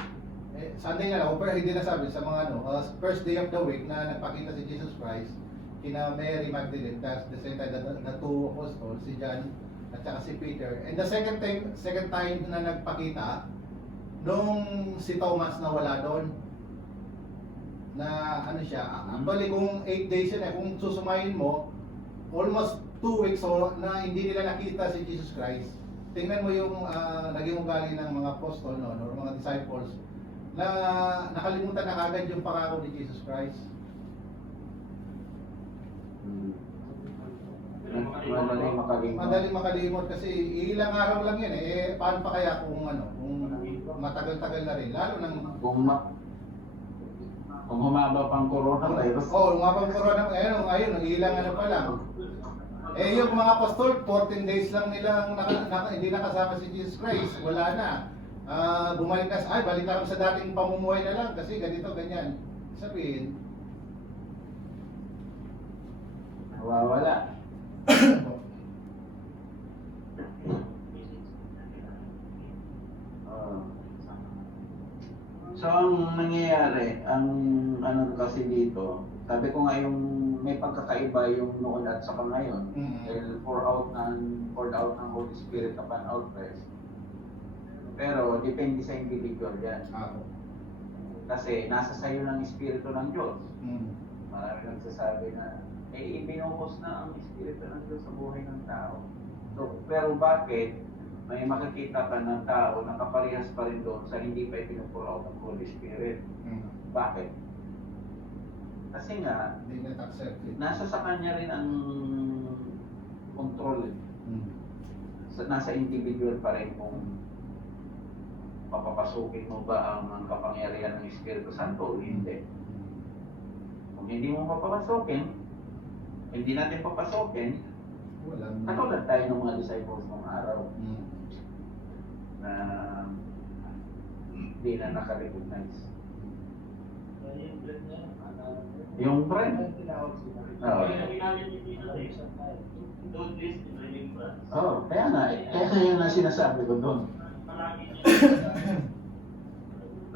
Sunday na lang, pero hindi na sabi sa mga first day of the week na nagpakita si Jesus Christ kina Mary Magdalene, that's the same time the two apostles, si John at saka si Peter. And the second time na nagpakita, nung si Thomas na wala doon, na ano siya, actually kung 8 days yun kung susumayin mo, almost 2 weeks na hindi nila nakita si Jesus Christ. Tingnan mo yung naging ugali ng mga apostol or mga disciples na nakalimutan na kagad yung pangako ni Jesus Christ. Madaling makalimot kasi ilang araw lang yan paano pa kaya kung kung matagal-tagal na rin, lalo nang Kung humaba pang coronavirus. Humaba pang corona, ngayon, ilang pa lang. Yung mga apostol, 14 days lang nilang hindi nakasama si Jesus Christ, wala na. Bumalik na, balik na kami sa dating pamumuhay na lang kasi ganito, ganyan. Sabihin, Nawawala. So, ang nangyayari, ang ano kasi dito, sabi ko nga yung may pagkakaiba yung noon at saka ngayon. Dahil poured out ng Holy Spirit upon all flesh. Pero, depende sa individual yan. Kasi, nasa sayo ng Espiritu ng Diyos. Marami nagsasabi na, ibinuhos na ang Espiritu ng Diyos sa buhay ng tao. So, pero bakit may makikita ka ng tao na kaparehas pa rin doon sa hindi pa ipinupuraw ng Holy Spirit? Bakit? Kasi nga, nasa sa kanya rin ang control. Nasa individual pa rin kung papapasukin mo ba ang kapangyarihan ng Espiritu Santo o hindi. Kung hindi mo papapasukin, hindi natin papasokin, katulad tayo ng mga disciples ng araw na hindi na nakarecognize. Yung bread? Kaya yun ang sinasabi ko doon.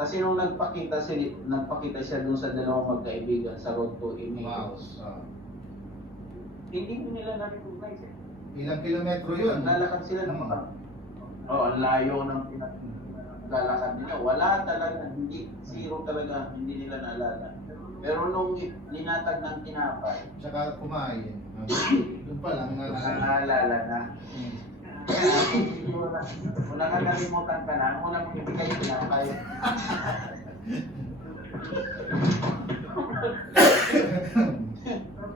Kasi nung nagpakita siya doon sa dalawang magkaibigan sa road to Emmaus, hindi ko nila na-recognize Ilang kilometro yun? Lalakad sila ng mga ang layo ng lalakad nila. Wala talaga, zero talaga, hindi nila naalala. Pero nung linatag ng tinapay, tsaka kumain. Doon pa lang naalala na. Kung nakakalimutan ka na, una mong ibigay yung tinapay.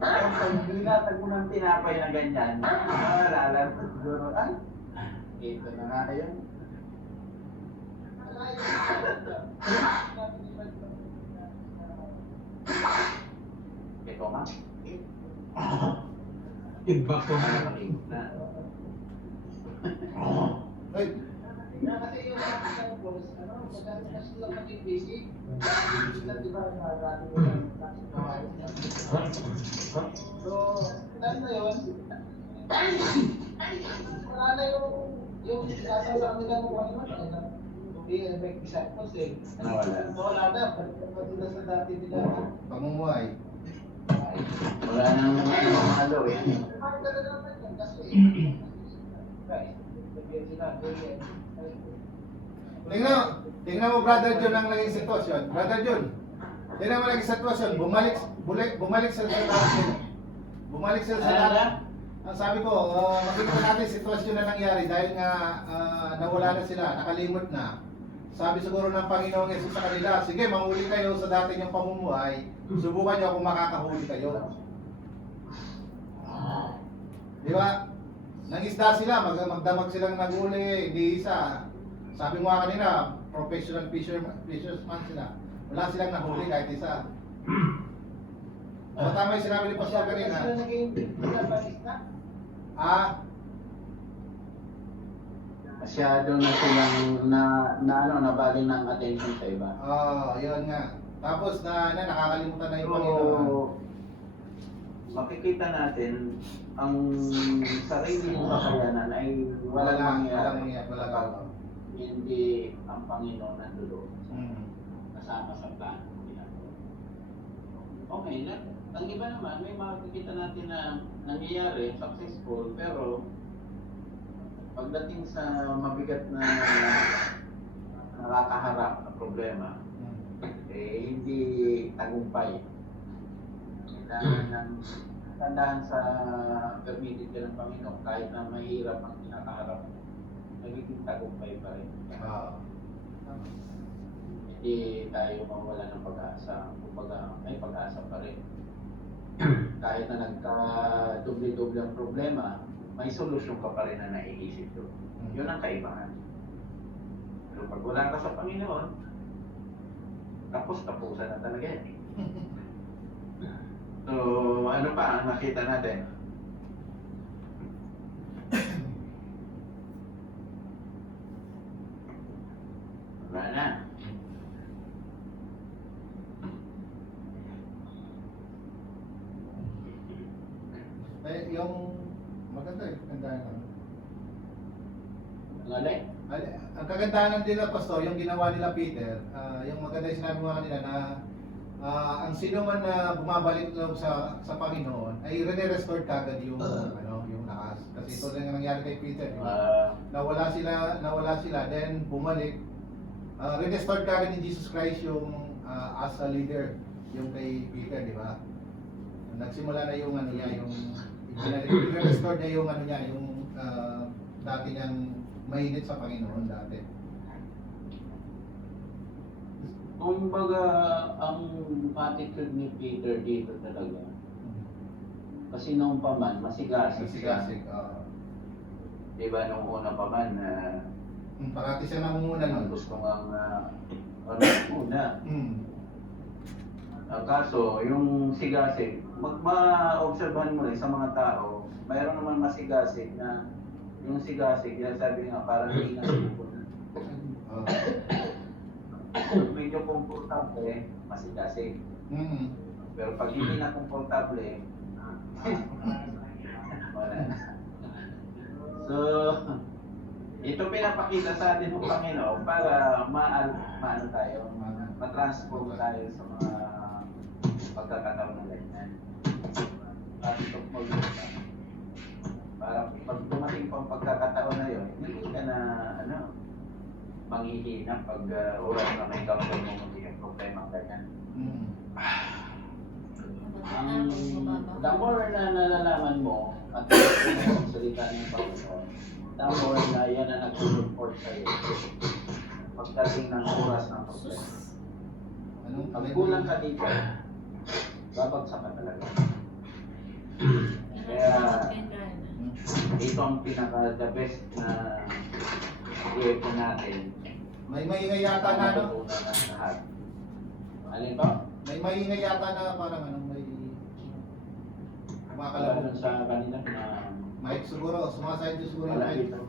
Pag linatag mo ng tinapay na ganyan, naalala mo siguro, ito na nga yun. Ito nga. Iba ko. Ay, Kasi yung mga boss, mas lang maging busy. Di ba, marami mo lang So, time na yun, wala na yung sasama nila mo ano naman, hindi may disciples Nawala. So, wala na, pati na sa dati nila. pamumuhay. Wala nang malo Kasi, sila, Tingnan, Tingnan mo, Brother John, ang naging sitwasyon. Brother John, tingnan mo naging sitwasyon. Bumalik sila sa dati. Bumalik sila sa dati. Ang sabi ko, makikita natin sitwasyon na nangyari dahil nga nawala na sila, nakalimot na. Sabi siguro ng Panginoong Yesus sa kanila, sige, manghuli kayo sa dati niyong pamumuhay, subukan niyo kung makakahuli kayo. Di ba? Nangisda sila, magdamag silang naghuli, hindi isa. Sabi mo nga kanina, professional fisherman sila. Wala silang nahuli kahit isa. So tama yung sinabi ni Pastor kanina. Sila naging pinapalista. Masyado na silang nabaling ng attention sa iba. Yun nga. Tapos nakakalimutan na yung Panginoon. Makikita natin ang sarili ng kakayanan ay walang mangyayari. Wala. Hindi ang Panginoon nandoon Hmm. kasama sa plano. Okay, ang iba naman, may makikita natin na nangyayari, successful, pero pagdating sa mabigat na nakakaharap na problema, hindi tagumpay. Kailangan ng tandaan sa permitted ka ng Panginoon, kahit na mahirap ang kinakaharap, nagiging tagumpay pa rin. Hindi tayo mawala ng pag-asa. Kumbaga, may pag-asa pa rin. Kahit na nagka-doble-doble ang problema, may solusyon ka pa rin na naiisip doon. Yun ang kaibahan. Pero pag wala ka sa Panginoon, tapos-tapusan na talaga yan. So, ano pa ang nakita natin? Wala na. Yung maganda yung kagandahan. Ang alay? Ang kagandahan nila, Pastor, yung ginawa nila Peter, yung maganda yung sinabi mo kanila na ang sino man na bumabalik lang sa Panginoon ay re-restore kagad yung yung lakas. Kasi ito na yung nangyari kay Peter. Nawala sila, then bumalik. Re-restore kagad ni Jesus Christ yung as a leader, yung kay Peter, di ba? Nagsimula na yung i-restore niya yung yung dati niyang mainit sa Panginoon dati. Kumbaga, ang attitude ni Peter dito talaga. Kasi noong pa man, masigasig siya. Diba, nung una pa man, Parati siya namumuna nun. gusto nga una. Kaso, yung sigasig, ma-obserbahan mo rin sa mga tao, mayroon naman masigasig na yung sigasig, yan sabi nga, parang hindi nasipon. Medyo komportable, masigasig. Pero pag hindi na komportable, wala na. So, ito pinapakita sa atin ng Panginoon para maano tayo, matransform tayo sa mga pagkakataon na ganyan. At ito para pag dumating pang pagkakataon na yun, hindi ka na manghihina pag oras na may encounter mo magiging problema ganyan. The more na nalalaman mo at ang salita ng Panginoon, the more na yan na nag-support sa'yo pagdating ng oras ng problema. Pag kulang ka dito, babagsak ka talaga. Kaya ito ang pinaka-the best na i-epo natin. May maingay yata na lahat. Alin ba? May maingay yata na parang may kumakalabog sa kanila na mic siguro, sumasayad siguro yung wala mic. dito.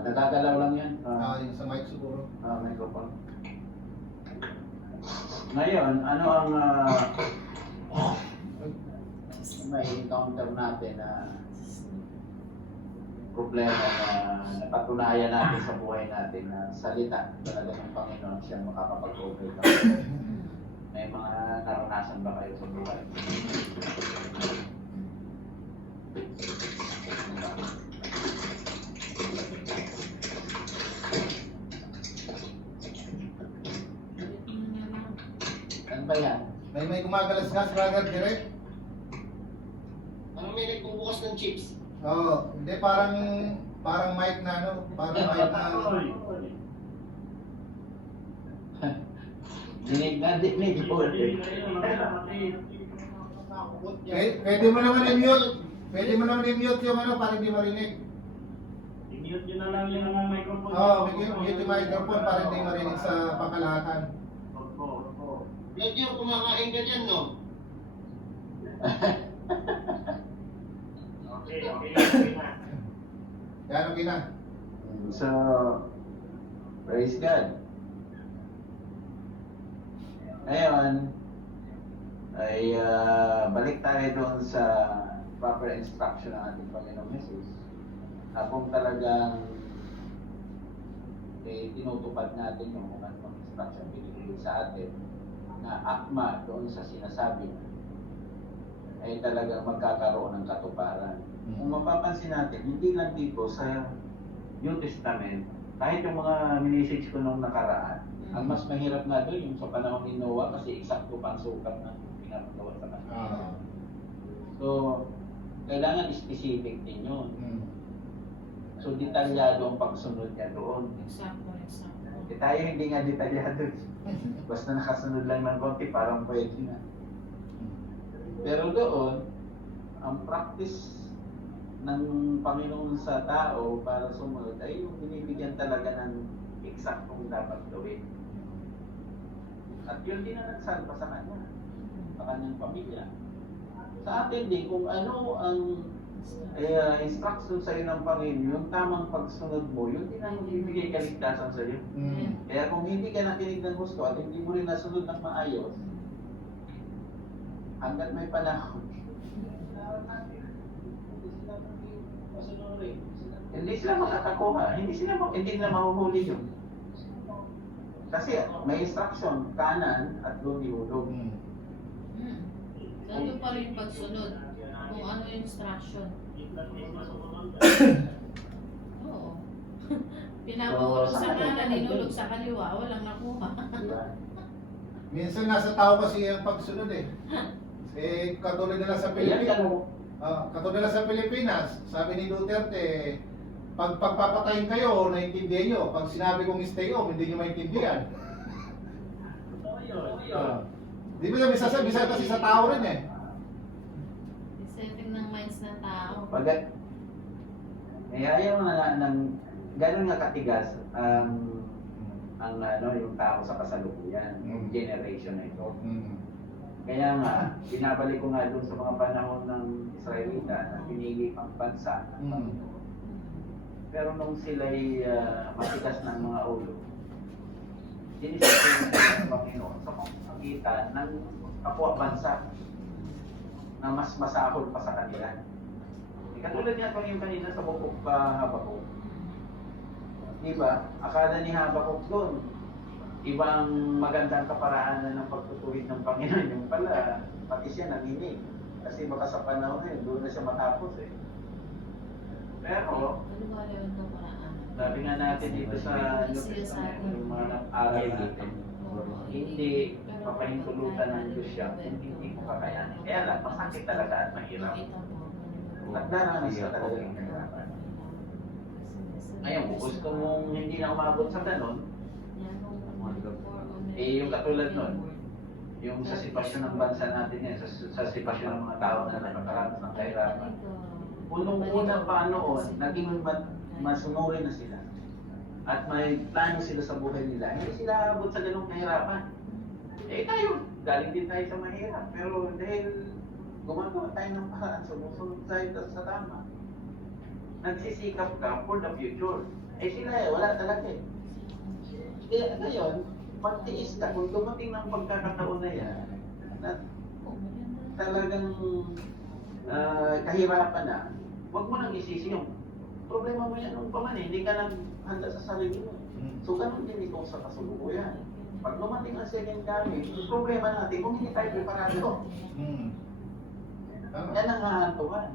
Nagagalaw lang yan. Yung sa mic siguro. Microphone. Ngayon, ano ang may encounter natin na problema na napatunayan natin sa buhay natin na salita talaga ng Panginoon siya makakapag-overcome. May mga naranasan ba kayo sa buhay? Saan ba yan? May gumagalas-gas, brother, direct. Parang may nagbubukas ng chips. Oo, hindi parang mic na ano, parang mic na Dinig po. Pwede mo naman i-mute. Pwede mo naman i-mute yung ano para hindi marinig. I-mute nyo na lang yung microphone. Oo, mute yung microphone para hindi marinig sa pangkalahatan. Opo. Medyo kumakain ka dyan, no? Okay na. Yan, okay na. So, praise God. Ngayon, ay balik tayo doon sa proper instruction ng ating Panginoong Jesus. Kung talagang tinutupad natin yung anong instruction binibigay sa atin na akma doon sa sinasabi niya, ay talagang magkakaroon ng katuparan. Kung mapapansin natin, hindi lang dito sa New Testament, kahit yung mga message ko nung nakaraan, ang mas mahirap nga doon yung sa panahon ni Noah kasi eksakto pang sukat na pinapagawa sa kanya. So, kailangan specific din yun. So, detalyado ang pagsunod niya doon. Example. Tayo hindi nga detalyado. Basta nakasunod lang ng konti, parang pwede na. Pero doon, ang practice ng Panginoon sa tao para sumunod ay yung binibigyan talaga ng eksaktong dapat gawin. At yun din ang nagsalba sa kanya, sa kanyang pamilya. Sa atin din, kung ano ang instruction sa iyo ng Panginoon, yung tamang pagsunod mo, yun din ang bibigay kaligtasan sa iyo. Kaya kung hindi ka nakinig ng gusto at hindi mo rin nasunod ng maayos, hanggat may panahon, hindi sila makakakuha, hindi nila mahuhuli yun. Kasi may instruction, kanan at doon ihulog. Ganun pa rin pagsunod kung ano yung instruction. Oo. Pinapahulog sa kanan, inulog sa kaliwa, walang nakuha. Diba? Minsan nasa tao kasi ang pagsunod eh. Katulad nila sa Pilipinas. Katulad nila sa Pilipinas, sabi ni Duterte, pag pagpapatayin kayo, naintindihan nyo. Pag sinabi kong stay home, hindi nyo maintindihan. Di ba yung bisa kasi sa tao rin eh. Setting ng minds ng tao. Ayaw na ng gano'n nga katigas ang yung tao sa kasalukuyan, yung generation na ito. Kaya nga, binabalik ko nga doon sa mga panahon ng Israelita na pinili pang bansa ng Panginoon. Pero nung sila'y matigas ng mga ulo, sinisipin ng Panginoon sa pamagitan ng kapwa bansa na mas masahol pa sa kanila. Katulad niya yung kanina sa bukok Habakuk. Diba? Akala ni Habakuk doon, ibang magandang kaparaanan ng pagtutuwid ng Panginoon. Yung pala, pati siya nanginig. Kasi baka sa panahon na yun, doon na siya matapos eh. Pero, sabi nga natin dito sa New Testament, yung mga nag-aral natin, hindi papahintulutan ng Diyos siya, hindi mo kakayanin. Kaya lang, masakit talaga at mahirap. At naranas ka talaga yung kahirapan. Ngayon, kung gusto mong hindi na umabot sa ganon, yung katulad nun, yung sa sitwasyon ng bansa natin yan, sa sitwasyon ng mga tao na nakakaranas ng kahirapan, unang-una pa noon, naging masunurin na sila. At may plano sila sa buhay nila. Hindi sila abot sa ganong kahirapan. Tayo, galing din tayo sa mahirap. Pero dahil gumagawa tayo ng paraan, sumusunod tayo sa tama. Nagsisikap ka for the future. Sila wala talaga eh. Kaya ngayon, magtiis ka kung dumating ng pagkakataon na yan, na talagang kahirapan na, huwag mo nang isisi yung problema mo yan nung pa man eh, hindi ka nang handa sa sarili mo. So ganun din ito sa kasulukuyan. Pag dumating ang second coming, yung problema natin, kung hindi tayo preparado, yan ang hahantuan.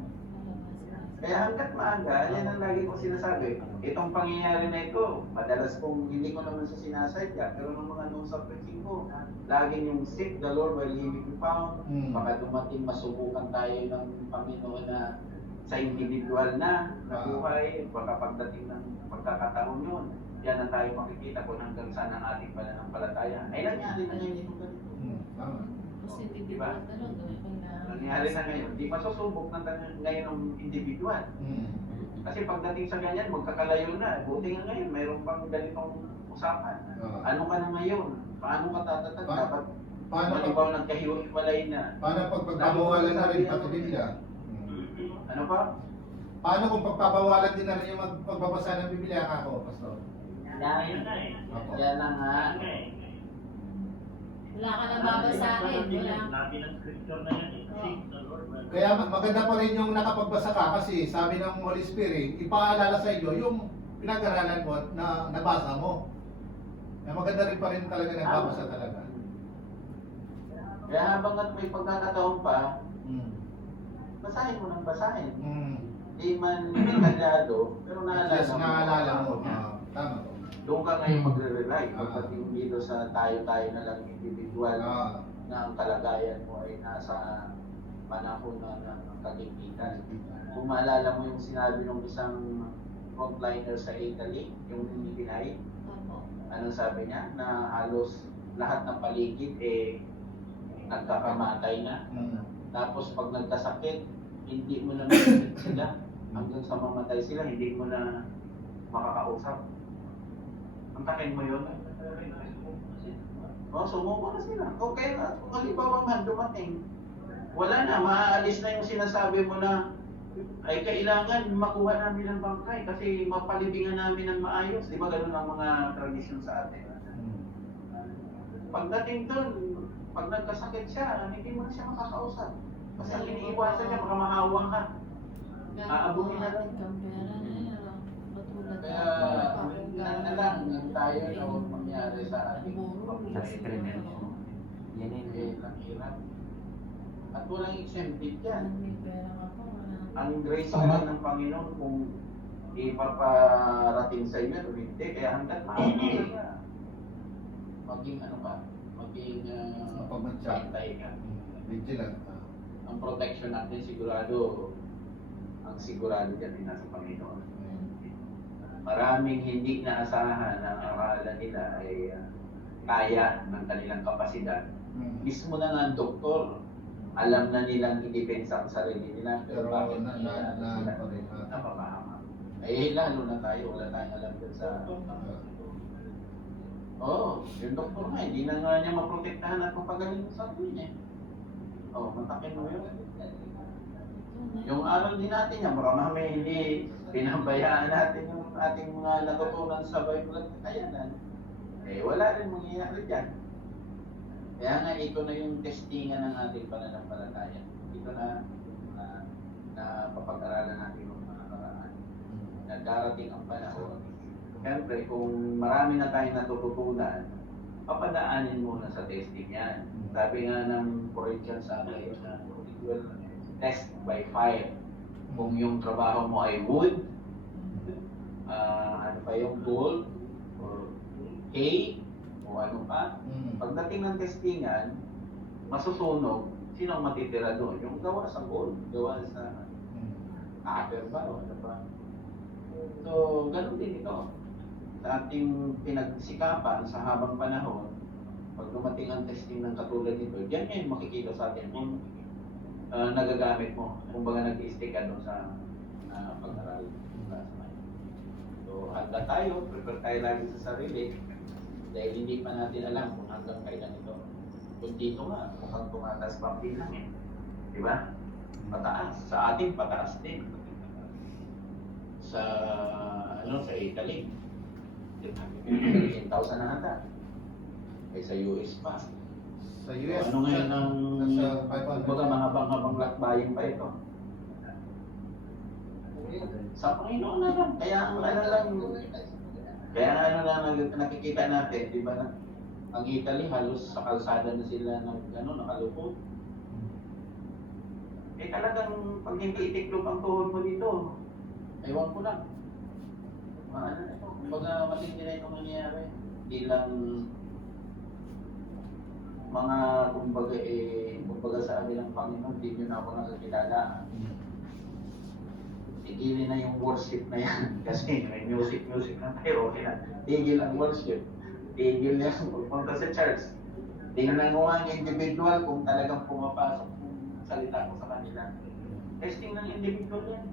Kaya hanggat maaga, yan ang lagi kong sinasabi. Itong pangyayari na ito, madalas kong hindi ko naman sa sinasadya, pero nung mga nung sa preaching ko, laging yung seek the Lord while he may be found. Baka dumating masubukan tayo ng Panginoon na sa individual na buhay, baka pagdating ng pagkakataon yun, yan ang tayo makikita kung hanggang saan ang ating pananampalataya. Ay, nangyari na ngayon itong ganito. Tama. Kasi individual na lang, gawin ko na. Nangyari na ngayon. Di masusubok na ngayon ng individual. Kasi pagdating sa ganyan, magkakalayo na. Buti nga ngayon, mayroon pang ganitong usapan. Ano ka na ngayon? Paano ka tatatag? Dapat malibaw nagkahiwalay na. Paano pag pagbabawalan na rin pati Biblia? Ano pa? Paano kung pagbabawalan din na rin yung pagbabasa ng Biblia ako, Pastor? Yan na eh. Yan na nga. Wala ka na babasahin. Wala. Labi ng scripture na yan. Seek the Lord. Kaya maganda pa rin yung nakapagbasa ka kasi sabi ng Holy Spirit, ipaalala sa iyo yung pinag-aralan mo na nabasa mo. Kaya maganda rin pa rin talaga nagbabasa talaga. Kaya habang at may pagkakataon pa, basahin mo ng basahin. Di man detalyado, pero Yes, naalala mo. mo. Tama po. Doon ka ngayon magre-rely. Pagdating dito sa tayo-tayo na lang individual na ang kalagayan mo ay nasa panahon na ng kaligpitan. Kung maalala mo yung sinabi ng isang frontliner sa Italy, yung Pinay, anong sabi niya? Na halos lahat ng paligid nagkakamatay na. Tapos pag nagkasakit, hindi mo na makikita sila. Hanggang sa mamatay sila, hindi mo na makakausap. Ang takin mo yun. Sumuko na sila. Okay na. Kung halimbawa man dumating, wala na, maaalis na yung sinasabi mo na ay kailangan makuha namin ng bangkay kasi mapalibingan namin ng maayos. Di ba ganun ang mga tradisyon sa atin? Pagdating doon, pag nagkasakit siya, hindi mo na siya makakausap. Kasi ang iniiwasan niya, baka mahawang ka. Aabunin na lang. Kaya, na lang tayo na huwag mangyari sa ating yan ang hirap. At walang exempted yan. Ang grace naman ng Panginoon kung ipaparating sa inyo, hindi. Kaya hanggat maaari ka. Maging ano pa? Maging pantay ka. Vigilant. Ang protection natin sigurado, ang sigurado dyan din nasa Panginoon. Maraming hindi naasahan na ang akala nila ay kaya ng kanilang kapasidad. Mismo na ng doktor, alam na nilang i-depensa ang sarili nila, pero bakit nila napapahama? Lalo na tayo, wala tayong alam dun sa... yung doktor nga, hindi na nga niya maprotektahan at mapagaling sa sarili niya. Matakin mo yun. Yung aral din natin yan, baka mamaya hindi pinabayaan natin yung ating mga natutunan sa Bible at katayanan. Wala rin mangyayari dyan. Kaya nga ito na yung testingan ng ating pananampalataya. Ito na papag-aralan natin yung mga nakaraan. Nagdarating ang panahon. Siyempre, kung marami na tayong natututunan, papadaanin muna sa testing yan. Sabi nga ng Corinthians sa akin, test by fire. Kung yung trabaho mo ay wood, ano pa yung gold, or hay, o ano pa. Pagdating ng testingan, masusunog, sino ang matitira doon? Yung gawa sa gold, gawa sa copper ba, o ano pa. So, ganun din ito. Sa ating pinagsikapan sa habang panahon, pag dumating ang testing ng katulad nito, diyan ngayon makikita sa atin kung nagagamit mo, kung baga nag-i-stick ka doon sa pag-aral. So, handa tayo, prepare tayo lagi sa sarili, dahil hindi pa natin alam kung hanggang kailan ito. Kung dito nga, mukhang tumatas pa ang bilang eh. Di ba? Pataas. Sa ating pataas din. Sa Italy, 10,000 na ata. Sa US pa. Sa US, Ano ngayon ang nasa 500. kumbaga mahabang-habang lakbayin pa ito. Sa Panginoon na lang. Kaya ang ano lang, kaya ano lang nakikita natin, di ba na? Ang Italy halos sa kalsada na sila nakalupot. Eh talagang pag hindi itiklop ang tuhod mo dito, ewan ko lang. Ano na ito, kumbaga matindi na itong nangyayari. Hindi lang mga kumbaga sabi ng Panginoon, hindi nyo na ako nakakilala. Tigilin na yung worship na yan. Kasi may music na tayo, okay na. Tigil ang worship. Tigil na yung pagpunta sa church. Tingnan mo ang individual kung talagang pumapasok yung salita ko sa kanila. Testing ng individual yan.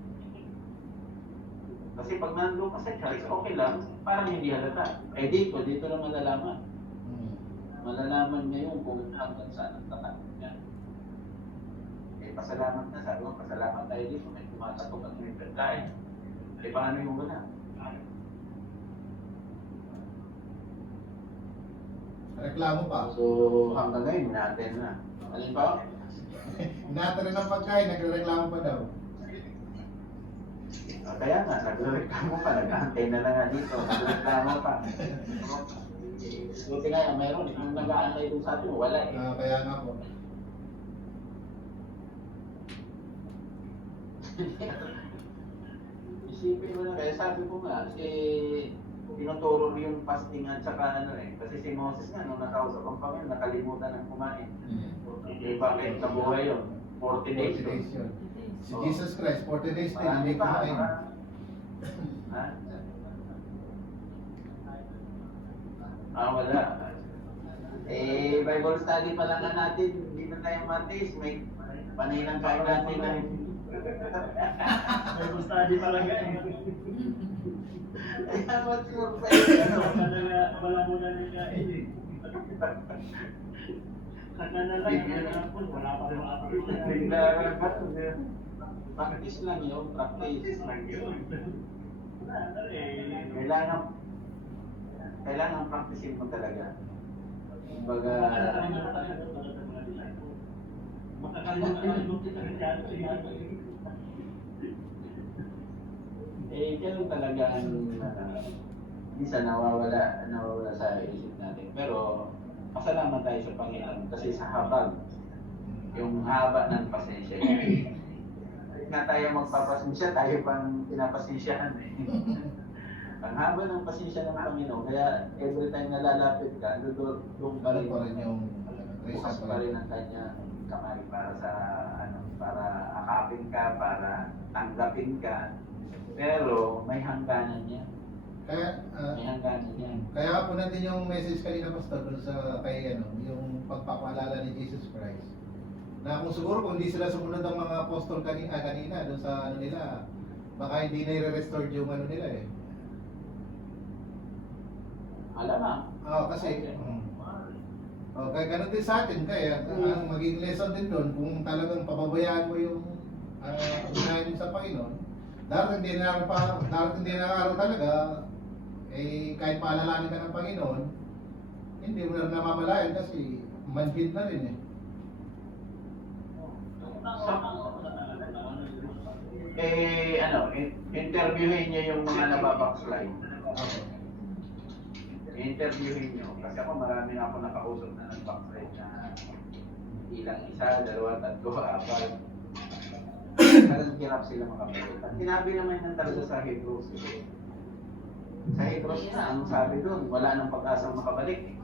Kasi pag nandun ka sa church, okay lang, parang hindi halata. Eh dito lang malalaman. Malalaman niya yung kung hanggang saan ang tatakot niya. Eh pasalamat na, sabi ko, pasalamat tayo dito, may tumatatok at may pagkain. Eh paano yung wala? Reklamo pa. So hanggang ngayon, natin na. Alin pa? Natin rin ang pagkain, nagreklamo pa daw. Kaya nga, nagreklamo pa, nag-aantay na lang nga dito, nagreklamo pa. Buti nga, mayroon, yung nag-aantay doon sa atin, wala eh. Kaya nga po. Isipin mo na, kaya sabi ko nga, tinuturo yung fasting at saka ano eh. Kasi si Moses nga, nung nakausap ang Panginoon, nakalimutan ng kumain. Eh, bakit nabuhay yun? 40 days 40 days yun. yun. Si Jesus Christ, 40 days din, Marami hindi pa, kumain. Ha? Wala. Eh, Bible study pa lang nga natin, hindi na tayo matis. May panay ng kain natin na May study talaga eh. Ayan, what's your favorite? Wala muna nila eh. Kaka na lang, wala pa rin makapagod. Practice lang yun, practice lang yun. Eh, Kailangan practicein mo talaga. Kumbaga, ganun talaga ang minsan nawawala sa isip natin. Pero, pasalamat tayo sa Panginoon kasi sa habag, yung haba ng pasensya niya. Na tayo magpapasensya, tayo pang pinapasensyahan eh. Ang haba ng pasensya ng Panginoon, kaya every time na lalapit ka, doon pa Ganun pa rin rin yung bukas reason pa rin ang kanya kamay para sa para akapin ka, para tanggapin ka. Pero may hangganan niya. Kaya, May hangganan niya. kaya nga po natin yung message kanina, Pastor, dun sa kay yung pagpapaalala ni Jesus Christ. Na kung siguro kung hindi sila sumunod ang mga apostol kanina dun sa nila, baka hindi na i-restore yung nila eh. Alam Kasi kaya ganun din sa atin, kaya ang maging lesson din doon kung talagang pababayaan mo yung unahin sa Panginoon, darating din na araw talaga, eh kahit paalalanin ka ng Panginoon, hindi mo na namamalayan kasi manhid na rin eh. Interviewin niyo yung mga nababackslide. Okay. Interviewin nyo. Kasi ako marami na ako nakausap na nag-backslide na ilang isa, dalawa, tatlo, apat. Talagang hirap sila makabalik. At sinabi naman ng talaga sa Hebrews. Sa Hebrews na, anong sabi doon? Wala nang pag-asang makabalik.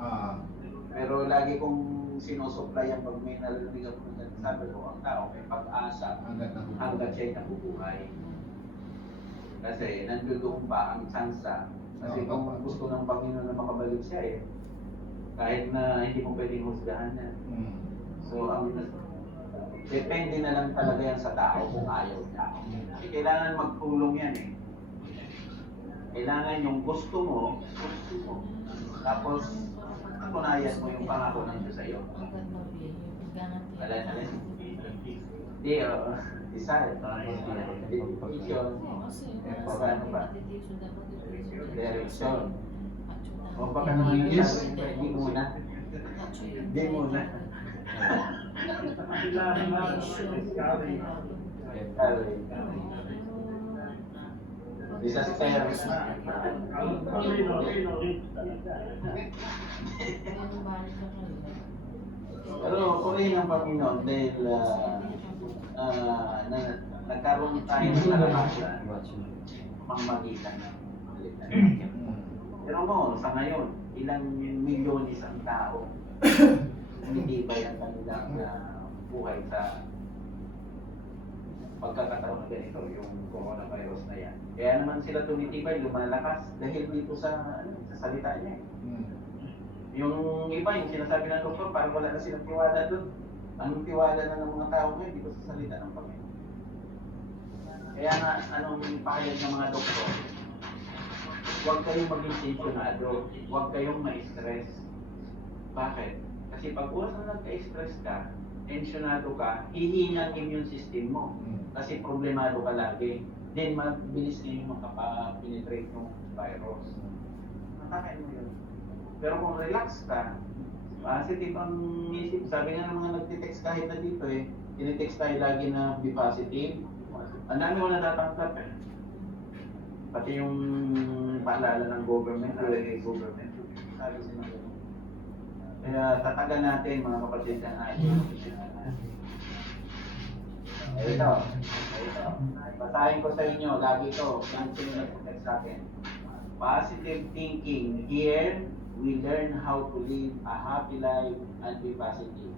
Pero lagi kong sinusupply ang pag may narinig ako ng sabi ko, ang tao may pag-asa hanggang siya'y nabubuhay. Kasi nandoon pa ang tsansa. Kasi kung gusto ng Panginoon na makabalik siya eh, kahit na hindi mo pwedeng husgahan yan. So, depende na lang talaga yan sa tao kung ayaw niya. Kasi kailangan magtulong yan eh. Kailangan yung gusto mo, tapos patunayan mo yung pangako ng Diyos sa iyo. Wala na rin. Hindi, isa eh. Dedication. Paano ba? Direction. O baka naman hindi muna. Hindi muna. Disaster. Pero purihin ang Panginoon dahil nagkaroon tayo ng karanasan pangmagitan ng balikan. Pero mo, sa ngayon, ilang milyones ang tao hindi ba ang kanilang buhay sa pagkakataon na ganito, yung coronavirus na yan. Kaya naman sila tumitibay, lumalakas dahil dito sa salita niya. Yung iba, yung sinasabi ng doktor, parang wala na silang tiwala doon. Anong tiwala na ng mga tao ngayon dito sa salita ng Panginoon? Kaya nga, anong pahayag ng mga doktor? Huwag kayong maging tensionado, huwag kayong ma-stress. Bakit? Kasi pag oras na nagka-stress ka, tensionado ka, hihina ang immune system mo. Kasi problemado ka lagi. Then, mabilis na yung makapa-penetrate ng virus. Matakin mo yun. Pero kung relax ka, positive ang isip. Sabi nga ng mga nagtitext kahit na dito tinitext tayo lagi na be positive. Ang dami mo natatanggap Pati yung paalala ng government, government. Sabi sila gano'n. Kaya tatagan natin mga kapatid na natin. Ito. Basahin ko sa inyo, lagi ito. Yung sinunod sa akin. Positive thinking. Here, we learn how to live a happy life and be positive.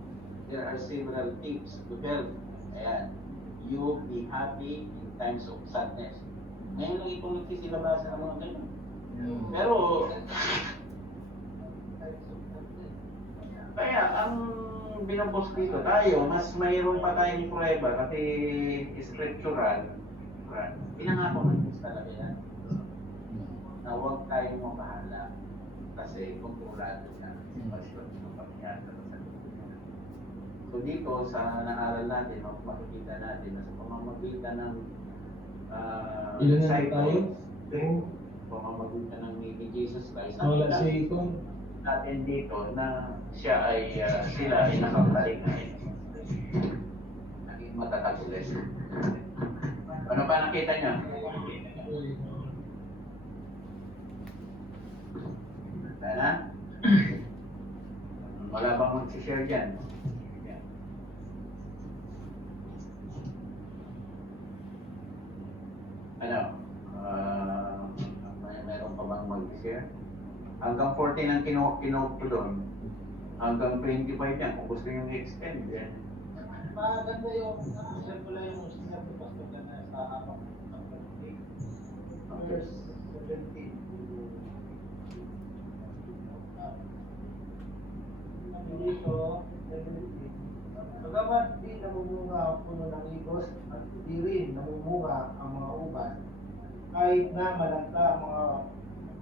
There are several tips to help. Ayan. You be happy in times of sadness. Ngayon lang itong nagsisilabasa ng mga ganyan. Pero, kaya ang binabos dito tayo, mas mayroon pa tayong prueba kasi scriptural. Pinangako ng Diyos talaga yan. Na huwag tayong mabahala kasi kontrolado na ang sitwasyon ng pangyayari sa lupa. So dito sa naaral natin, makikita natin na sa pamamagitan ng disciples, pamamagitan ng ni Jesus Christ, natin dito na siya ay sila ay nakabalik na naging matatag ulit. Ano pa nakita niya? Wala? Wala bang mag-share dyan? Ano? Meron pa bang mag-share? Hanggang 14 ang kinote ko doon. Hanggang 25 yan. Kung gusto yung extend yan. Maganda yung, share ko lang yung sinabi ko na sa habang ng verse 17. Dito, bagamat di namumunga ang puno ng igos at di rin namumunga ang mga uban, kahit na malanta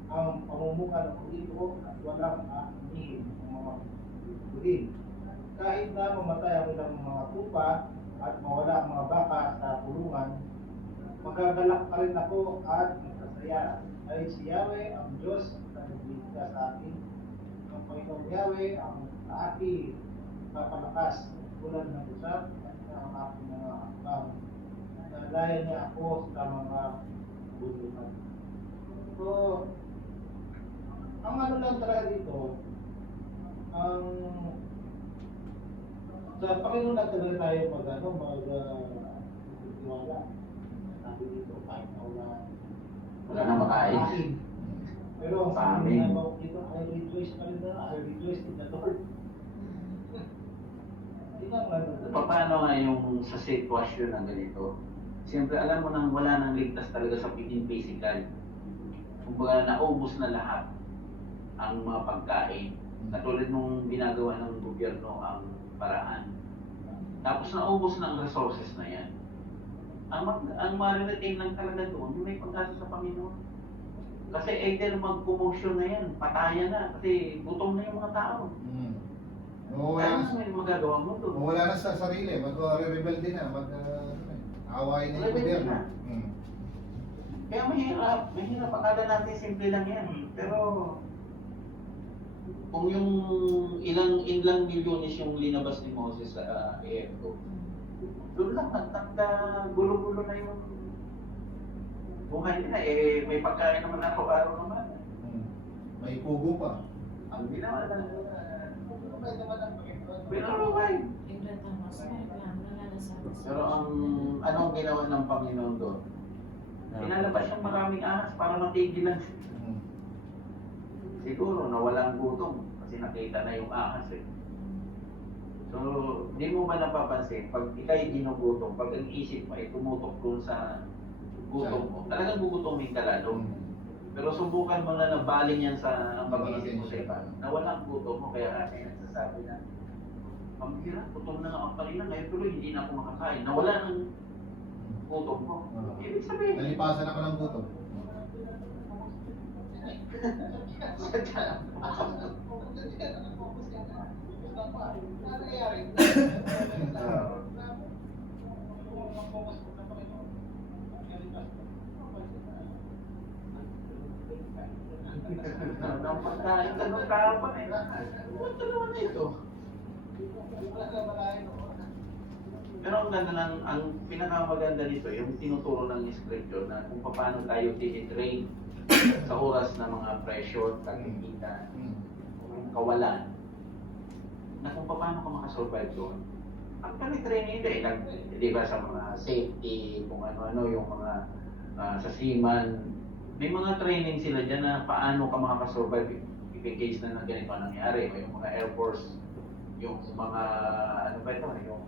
ang pamumuka ng ulipo at walang aanihin ng mga ulit. Kahit na mamatay ang ilang mga tupa at mawala ang mga baka sa kulungan, magagalak pa rin ako at masasaya. Ay si Yahweh ang Diyos na nagbibigay sa akin. Ang Panginoong Yahweh ang aking papalakas tulad ng usap at ang aking mga akbang. Nalaya niya ako sa mga bulutan. So, ang ano lang talaga dito, ang sa Panginoon na talaga tayo mag-tiwala. Sabi dito, kahit na Wala na makain. Pero ang sabi na dito, I rejoice pa rin na, I rejoice in the Lord. Paano nga yung sa sitwasyon ng ganito? Siyempre alam mo nang wala nang ligtas talaga sa physical. Kumbaga naubos na lahat ang mga pagkain. Katulad nung ginagawa ng gobyerno ang paraan. Tapos naubos na ang resources na yan. Ang ma-retain lang talaga doon, yung may pag-asa sa Panginoon. Kasi either mag-commotion na yan, patayan na, kasi gutom na yung mga tao. Kaya ano yung magagawa mo doon? Wala na sa sarili, mag-rebelde na, mag-away na yung gobyerno. Kaya mahirap. Akala natin simple lang yan. Pero kung yung ilang milyones yung linabas ni Moses sa Egypto, doon lang gulo-gulo na yung buhay nila. May pagkain naman araw-araw naman. May kubo pa. Ang ginawa lang. May naman ang Panginoon. Pero okay. Tingnan mo, mas may plan. Wala na kasama sa Pero ano ang ginawa ng Panginoon doon? Pinalabas yung maraming ahas para matigilan. Siguro nawala ang gutom kasi nakita na yung ahas eh. So, di mo ba napapansin, pag ikay ginugutom, pag ang isip mo ay tumutok doon sa gutom mo, talagang gugutomin ka lalo. Pero subukan mo na nabaling yan sa pag-iisip mo sa iba. Nawala ang gutom mo, kaya kasi nagsasabi na, ang hirap, gutom na nga ako kanina, ngayon tuloy hindi na ako makakain. Nawala ng gutom mo. Ibig sabihin, Nalipasan ako ng gutom. ng pagkain, tanong kahapon eh. Ano naman ito? Pero ang ganda ng, ang pinakamaganda nito, yung tinuturo ng scripture na kung paano tayo tinitrain sa oras ng mga pressure, kagigita, yung kawalan, na kung paano ka makasurvive doon. Actually, training din, di ba sa mga safety, kung ano-ano, yung mga sa seaman, may mga training sila dyan na paano ka makakasurvive if in case na ganito ang nangyari. May mga Air Force, yung mga, ano ba ito, yung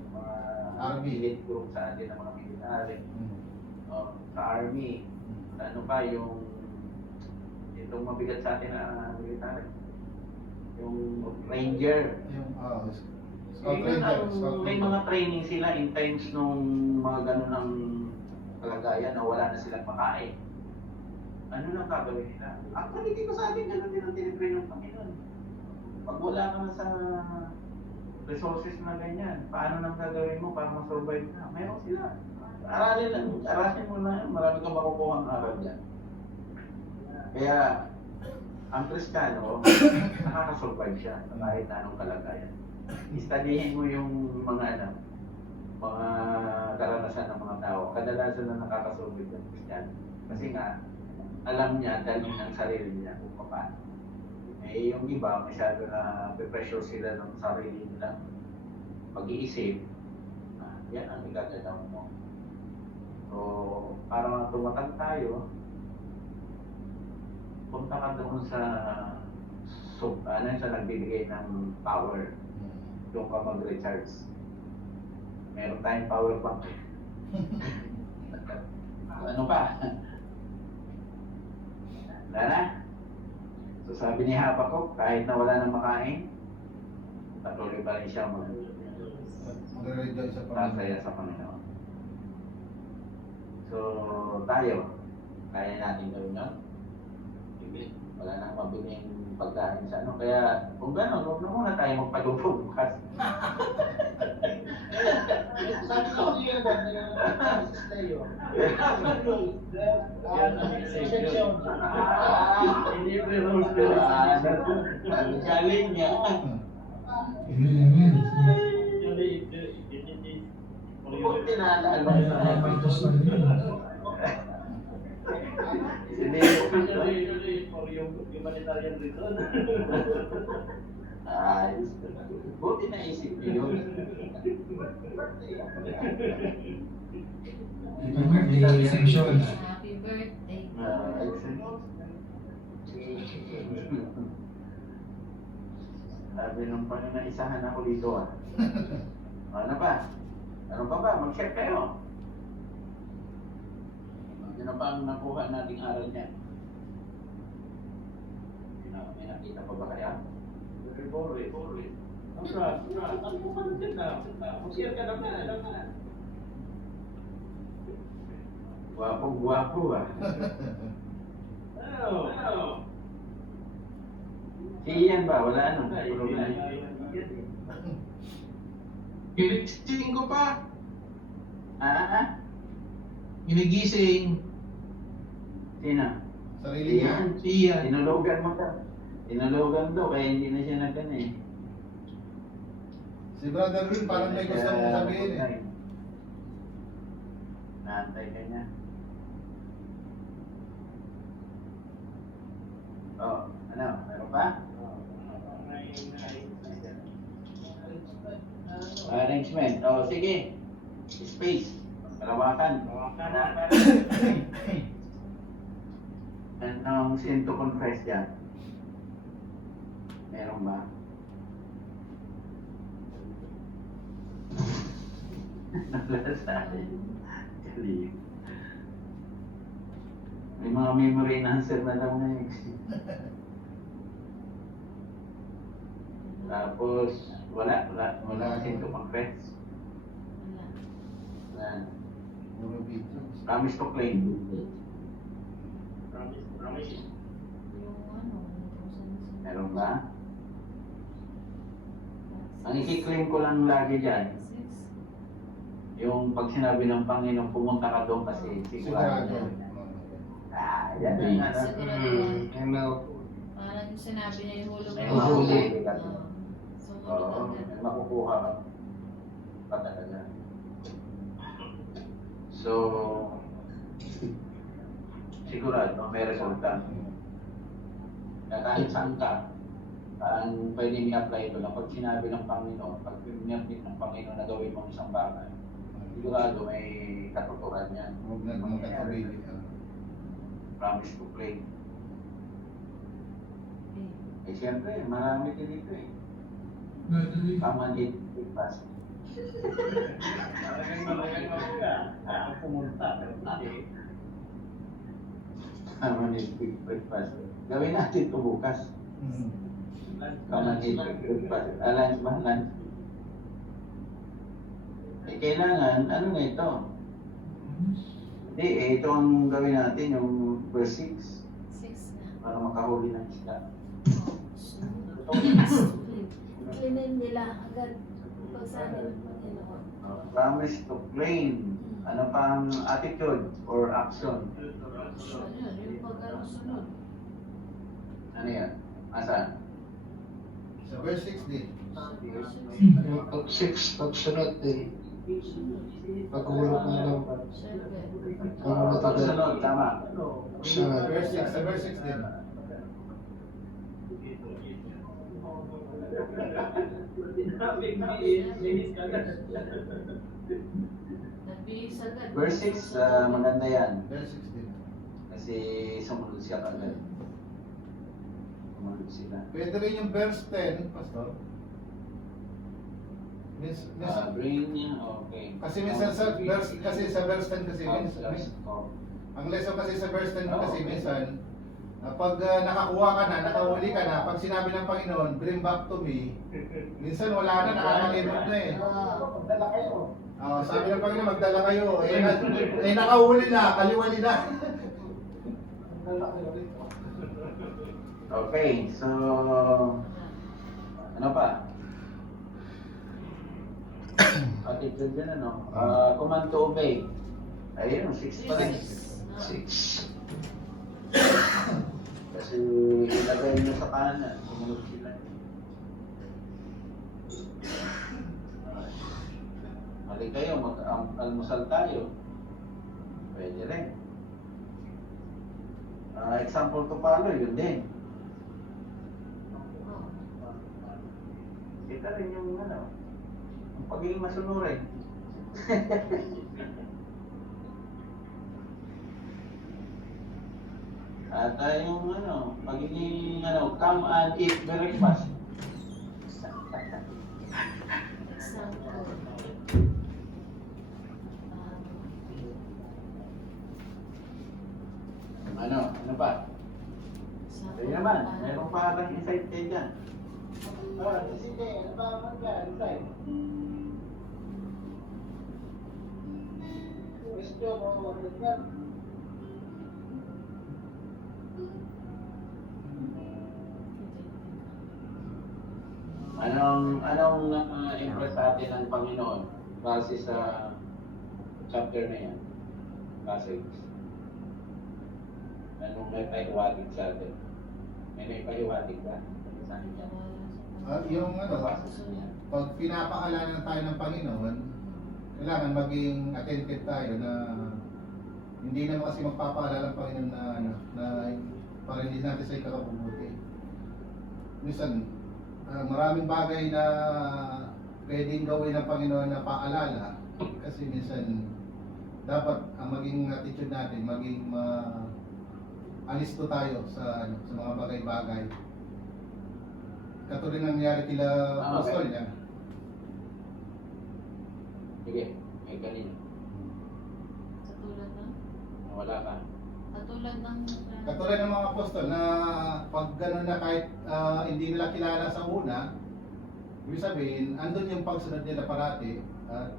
mga elite group sa atin ng mga military, sa Army, ano pa, yung itong mabigat sa atin na military, yung Ranger. Yung, Scout Ranger. May mga training sila in times nung mga ganun ang kalagayan na wala na silang makain. Ano nang gagawin nila? Actually, dito sa atin, ganun din ang tinitrain ng Panginoon. Pag wala ka na sa resources na ganyan, paano nang gagawin mo para ma-survive na? Mayroon sila. Aralin mo na, marami kang makukuha ang aral dyan. Kaya, ang Kristiyano, nakaka-survive siya sa kahit anong kalagayan. Istadihin mo yung mga mga karanasan ng mga tao. Kadalasan na nakaka-survive ng Kristiyano. Kasi nga, alam niya, dahil ng sarili niya kung paano. Eh, yung iba, masyado na pressure sila ng sarili nilang pag-iisip. Yan ang igagalaw mo. So, para tumatag tayo, punta ka doon sa sa nagbibigay ng power. Doon ka mag-recharge. Meron tayong power bank. Ano pa? Wala na. So sabi ni Habakkuk, kahit na wala nang makain, patuloy pa rin siya Magre-rejoice sa Panginoon. masaya sa Panginoon. So tayo, kaya natin gawin yun. Wala nang mabiling pagkain sa ano. Kaya kung gano'n, huwag na muna tayo magpadugtog bukas. Sabi ko niyo ba na tayo? Hindi ko yung ang galing niya. Buti na naalala Humanitarian return. ayos. Buti na isip niyo yun. Happy birthday, Ascension. Happy birthday. Sabi nung Panginoon, isahan ako dito ah. Ano pa? Ano pa ba? Mag-share kayo. Ano pa ang nakuha nating aral niya? May nakita pa ba kaya? Sorry. Mag-share ka naman. Gwapo ah. Ano? Si Ian ba? Wala ano? Ginigising ko pa. Ginigising. Sino? Sarili niya. Iyan. Tinulugan mo ka. Tinulugan to, kaya hindi na siya nagkan eh. Si Brother Will parang may gusto mong sabihin eh. Naantay ka niya. Oh, ano? Meron pa? Arrangement. Oh, sige. Space. Kalawakan. Anong sin to confess yan? Meron ba? Wala sa akin. Galing. May mga memory enhancer na daw na yun. Tapos, wala sin to confess. Wala. Puro video. Promise to claim. Yung ano, Meron ba? Ang i-claim ko lang lagi dyan, yung pag sinabi ng Panginoon, pumunta ka doon kasi sigurado. Sigurado. Yan yung ano. Ano? Parang yung sinabi niya yung hulog May mo. mahuli. Oo. So, Oo, hulog agad. makukuha ka pa talaga. So, sigurado may resulta. Kaya kahit saan ka, parang pwede i-apply ito lang. Pag sinabi ng Panginoon, pag pinapit ng Panginoon na gawin mo isang bagay, sigurado may katuturan yan. Huwag na mga katulili. Promise to claim. Eh siyempre, marami din dito eh. Come and eat breakfast. Come and eat breakfast. Gawin natin ito bukas. Come and eat breakfast. Lunch ba? Lunch. Eh kailangan, ano na ito? Hindi, ito ang gawin natin, yung verse 6. 6 na. Para makahuli ng isda. Klinin nila agad. Pag sabi ng Panginoon. Promise to claim. Ano pang attitude or action? Ano yun? Yung pagkasunod. Ano yan? Asan? Sa verse 6 din. Yung pag 6, pagsunod din. Paghulog ng lambat. Siyempre. Ang matagal. Sunod, tama. Sunod. Verse 6, sa verse 6 din. Nagbihis agad. Verse 6, maganda yan. Verse 6 din. Kasi sumunod siya kagad. Sumunod sila. Pwede rin yung verse 10, Pastor. Minsan, Bring niya, okay. kasi minsan sa verse, kasi sa verse 10 kasi minsan, Oh. ang lesson kasi sa verse 10 kasi minsan, pag nakakuha ka na, nakahuli ka na, pag sinabi ng Panginoon, bring back to me, minsan wala na, nakakalimot na eh. Magdala kayo. Sabi ng Panginoon, magdala kayo, nakahuli na, kaliwali na. Magdala kayo. Okay, so ano pa? Attitude din ano? Command to obey. Ayun, 6 pa rin. 6. Kasi ilagay nyo sa kanan, sumunod sila. Mali kayo, mag-almusal tayo. Pwede rin. Example to follow, yun din. Kita rin yung ano, ang pagiging masunurin. At yung ano, pagiging ano, come and eat breakfast. Example. Ano pa? Ayun naman, meron pa kang insight kayo dyan. Sige, ano ba naman yan? Inside. Question o ano yan? Anong impress sa atin ng Panginoon base sa chapter na yan? Passage. Anong may pahiwatig sa atin? May pahiwatig ba? Sa atin yan? Yung ano, pag pinapaalala tayo ng Panginoon, kailangan maging attentive tayo na hindi naman kasi magpapaalala ng Panginoon na ano, na para hindi natin sa ikakabubuti. Minsan, maraming bagay na pwedeng gawin ng Panginoon na paalala, Kasi minsan, dapat ang maging attitude natin, maging alisto tayo sa mga bagay-bagay. Katulad ng nangyari kila Apostol niya. Sige, may kanina. Katulad ng, Wala ka. katulad ng, Katulad ng mga apostol na pag gano'n na kahit hindi nila kilala sa una, ibig sabihin, andun yung pagsunod nila parati at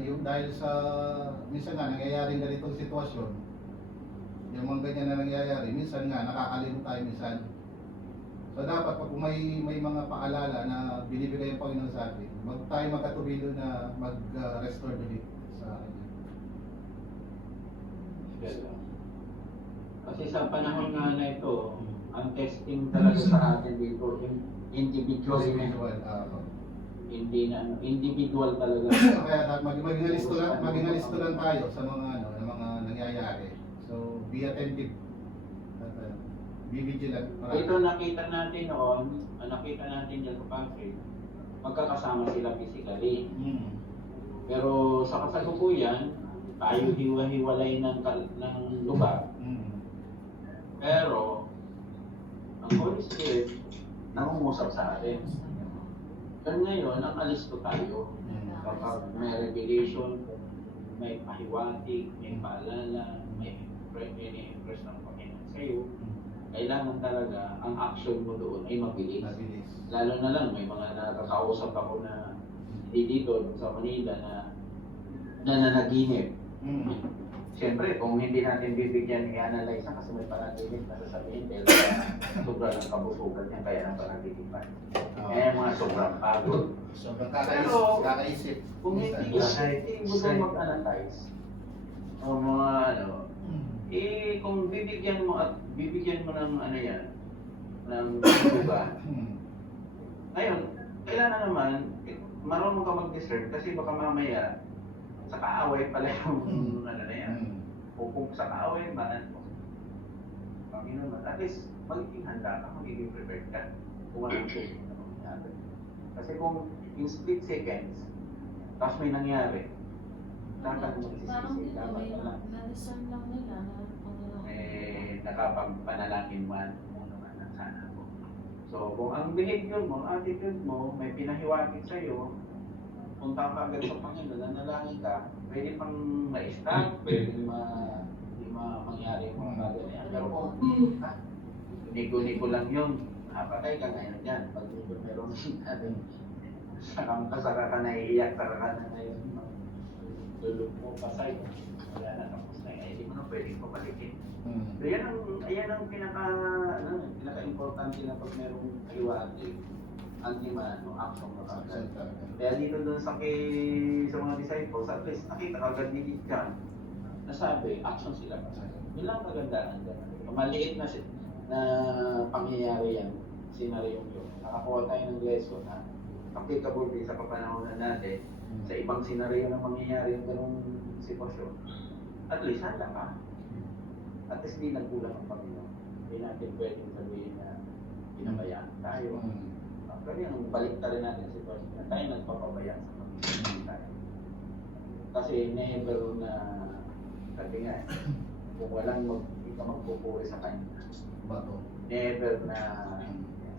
yung dahil sa minsan nga nangyayaring ganitong sitwasyon, yung mga ganyan na nangyayari, minsan nga nakakalimot tayo minsan. So dapat pag may mga paalala na binibigay ng Panginoon sa atin, tayo magkatubilo na mag-restore ulit sa akin. Kasi sa panahon nga na ito, ang testing talaga sa atin dito, individual hindi na individual talaga. Kaya maging alisto lang tayo sa mga nangyayari. So be attentive. Be vigilant. Ito nakita natin noon, nakita natin dyan sa pantry, magkakasama sila physically. Pero sa kasalukuyan, tayo hiwa-hiwalay ng lugar. Pero, ang Holy Spirit, nangungusap sa atin. Pero ngayon, ang alisto tayo. Kapag may revelation, may pahiwatig, may paalala, may impress ng Panginoon sa iyo, kailangan talaga ang action mo doon ay mabilis. Lalo na lang, may mga nakakausap ako na hindi dito sa Manila na nananaginip. Siyempre, kung hindi natin bibigyan i-analyze na kasi may panaginip na sasabihin dahil sobrang ng kabusugan niya kaya ng panaginipan. Kaya mga sobrang pagod. Sobrang Pero, kakaisip. kung hindi mo doon mag-analyze o mga kung bibigyan mo ng ng lugar. Ngayon, kailangan naman marunong ka mag-discern kasi baka mamaya sa kaaway pala yung na yan. O kung sa kaaway ba, Panginoon, at least magiging handa ka, magiging prepared ka kung anong pwede na mangyari. Kasi kung in split seconds, tapos may nangyari, dapat mo parang magsisisi, dito, dapat may na na-discern lang nila na nakapagpanalangin man mo naman ang sana ko. So, kung ang behavior mo, attitude mo, may pinahiwatig sa'yo, punta ka agad sa Panginoon, nanalangin ka, pwede pang ma-stop, pwede mangyari yung mga bagay na yan. Pero kung nigo-nigo lang yun, napatay ka ngayon yan. Pag meron natin, saka ka naiiyak, saka ka na ngayon, lulog mo, pasay, wala na, tapos na yan, hindi mo na pwedeng pabalikin. So yan ang pinaka-importante na pag merong hiwatig, ang action mo agad. Kaya dito doon sa mga disciples, at least nakita agad ni John, nasabi, action sila. Yun lang magandaan dyan. Maliit na pangyayari yan, scenario yun. Nakakuha tayo ng lesson na applicable din sa kapanahonan natin, sa ibang scenario na mangyayari yung ganung sitwasyon. At least handa ka. At least di nagkulang ang Panginoon. Hindi natin pwedeng sabihin na pinabayaan tayo. Kaya ang balik rin natin sa sitwasyon na tayo nagpapabaya sa Panginoon tayo. Kasi never na, sabi nga, kung hindi ka magpupuri sa Kanya, never na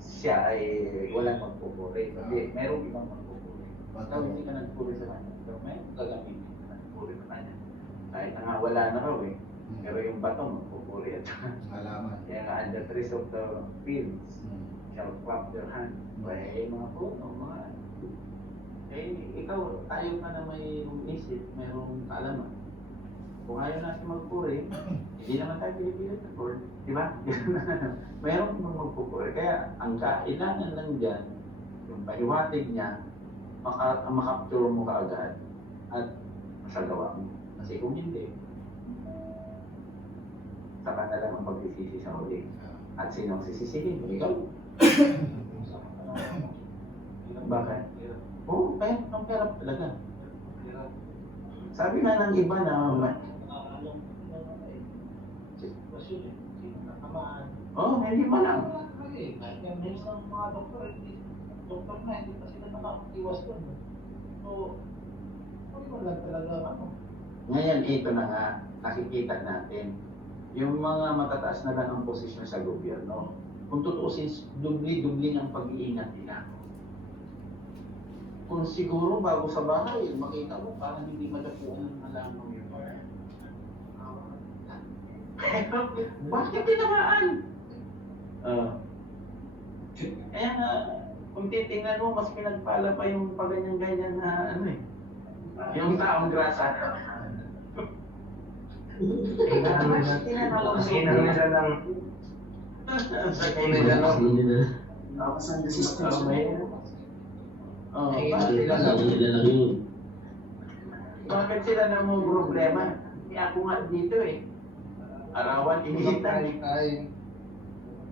siya ay walang magpupuri. Kasi meron ibang magpupuri. Ikaw hindi ka nagpupuri sa Kanya, pero may gagamitin ka nagpupuri sa Kanya. Kahit na nga wala na raw eh. Pero yung bato magpupuri at alaman. Kaya nga, and the trees of the fields shall clap their hands. Kaya mga puno, ikaw, tayo ka na may isip, mayroong kaalaman. Kung ayaw natin magpuri, hindi naman tayo pinipilit na Lord. Di ba? Mayroong magpupuri. Kaya ang kailangan lang dyan, yung pahiwatig niya, makapture mo kaagad at masagawa mo. Kasi kung hindi, saka na lang ang magsisisi sa huli. At sinong sisisihin mo? Ikaw. Bakit? Oo, ang pera talaga. Sabi nga ng iba na hindi pa lang. Minsan mga doktor na, hindi pa sila nakakatiwas doon. So, Hindi mo lang talaga ano. Ngayon, ito na nga, nakikita natin. Yung mga matataas na lang ang posisyon sa gobyerno, kung tutuusin, dubli-dubli ang pag-iingat nila. Kung siguro bago sa bahay, makita mo, parang hindi madapuan ng malamang yun. Bakit tinamaan? Kaya nga, kung titingnan mo, mas pinagpala pa yung paganyan-ganyan na ano eh. Yung taong grasa. Kapasan na sisters mo. Bakit sila na mo problema? Hindi ako nga dito eh. Arawan, inihitan.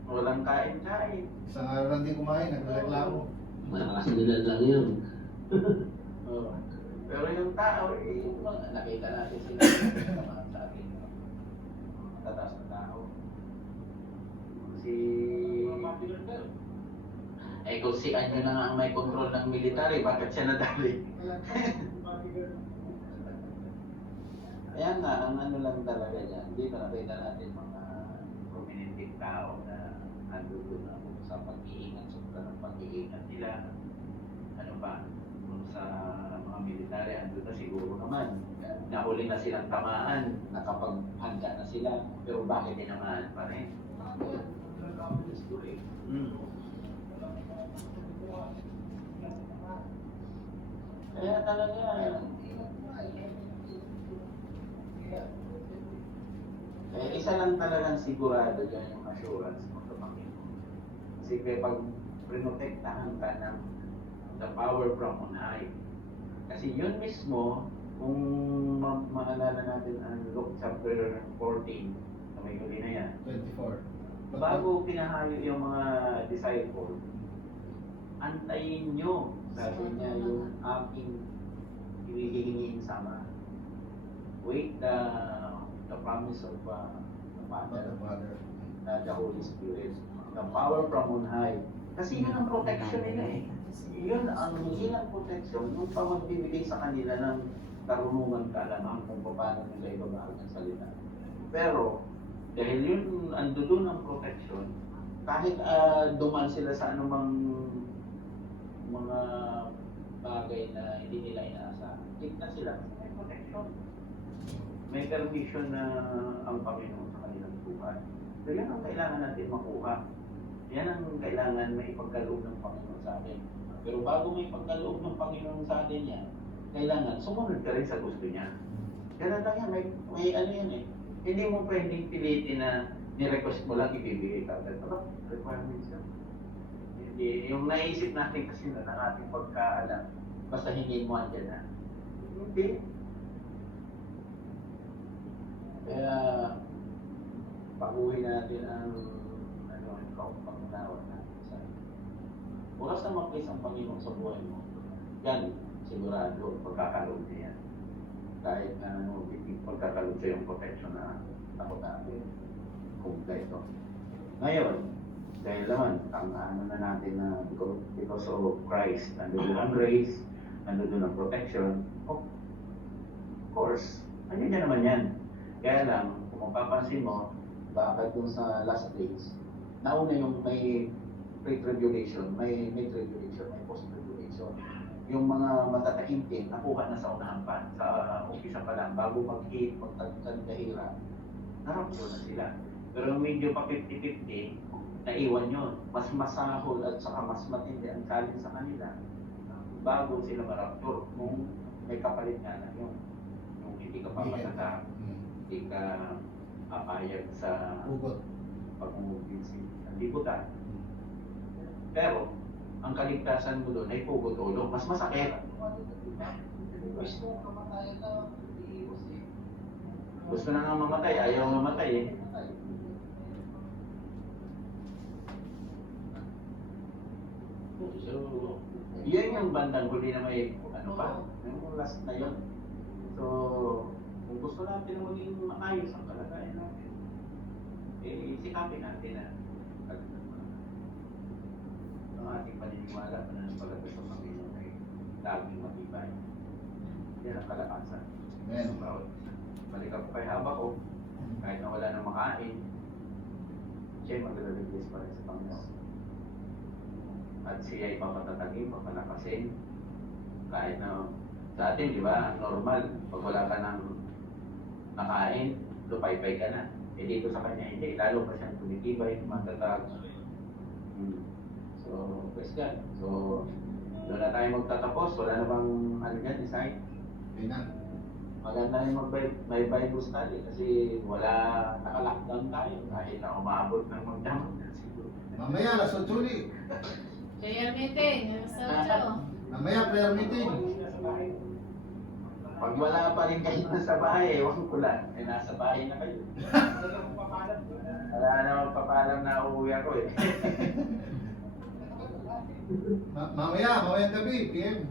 Walang kain-kain. Isang araw lang di kumain, nagreklamo. Oo. Pero yung tao, nakita natin sila sa atin. Tataas na tao. Kung si Anyo na nga ang may control ng military, bakit siya nadali? Kaya nga, ang ano lang talaga dyan, dito nakita natin mga prominenteng tao na nandun na sa pag-iingat, sa pag-iingat nila. Ano pa, kung sa mga military, andun na siguro naman. Nahuli na silang tamaan, nakapaghanda na sila, pero bakit tinamaan pa rin? Kaya talaga, isa lang talagang sigurado dyan yung assurance mo sa Panginoon. Kasi pag prinotektahan ka ng the power from on high. Kasi yun mismo, kung maalala natin ang Luke chapter 14, na may huli na yan, 24. bago pinahayo yung mga disciple, antayin nyo, sabi niya, yung aking hinihingiin sama. Wait the promise of the Father, the Holy Spirit, the power from on high. Kasi yun ang protection nila eh. Yun ang protection, yung pamagbibigay sa kanila ng karunungan kaalaman kung paano nila ibabahag ng salita. Pero, dahil yun, ando doon ang protection, kahit duman sila sa anumang mga bagay na hindi nila inaasa, tignan sila, may protection. May permission na ang Panginoon sa kanilang buhay. So yan ang kailangan natin makuha. Yan ang kailangan may ipagkaloob ng Panginoon sa atin. Pero bago may ipagkaloob ng Panginoon sa atin yan, kailangan sumunod ka rin sa gusto niya. Kaya lang yan, may ano yan eh. Hindi mo pwedeng pilitin na ni-request mo lang ibibigay ka. Pero requirements yan. Hindi, yung naisip natin kasi na ng ating pagkaalam, basta hingin mo andyan na. Hindi. Kaya, pag-uwi natin ang pangunawa natin sa oras na mag-place ang Panginoon sa buhay mo, yan, sigurado, pagkakaroon niya yan. Kahit na pagkakaroon siya yung protection na takot natin, kompleto. Ngayon, dahil naman, ang ano na natin na because of Christ, nandun ang grace, nandun ang protection, of course, ano niya naman yan. Kaya lang, kung mapapansin mo, bakit dun sa last days, nauna yung may pre-tribulation, may tribulation, may post-tribulation. Yung mga matataimtim, nakuha na sa unahan pa, sa umpisa pa lang, bago mag-hit, magtagkahira, narapyo na sila. Pero medyo pa 50-50, naiwan yun. Mas masahol at saka mas matindi ang challenge sa kanila bago sila marapture kung may kapalit nga na yun. Yung hindi ka papatata, hindi ka papayag sa pag-umbinsin ng libutan. Pero, ang kaligtasan mo doon ay pugot-ulog. Mas masakit. Gusto na nga mamatay, ayaw mamatay eh. So, yun yung bandang huli na may ano pa, yung last na yun. So, kung gusto natin na maging maayos ang kalagayan natin, eh, sikapin natin na ang ating paniniwala, pananampalataya sa Panginoon ay laging matibay. Yan ang kalakasan. Amen. Balik ako kay Habakuk, kahit na wala nang makain, siya magre-release pa rin sa Panginoon. At siya ay papatatagin, papalakasin. Kahit na sa atin, di ba, normal, pag wala ka nang nakain, lupay-pay ka na. Eh dito sa kanya, hindi. Lalo pa siyang tumitibay, matatag. So, praise God. So, doon na tayo magtatapos. Wala na bang ano yan, design? Okay na. Maganda yung may Bible study kasi wala, naka-lockdown tayo. Kahit na umabot ng magdamag na siguro. Mamaya, alas 8 ulit. Prayer meeting, sa 8. Mamaya, prayer meeting. Pag wala pa rin kayo nasa bahay, ewan ko lang. Eh, nasa bahay na kayo. Wala naman papalam na uuwi ako eh. Mamaya gabi, PM.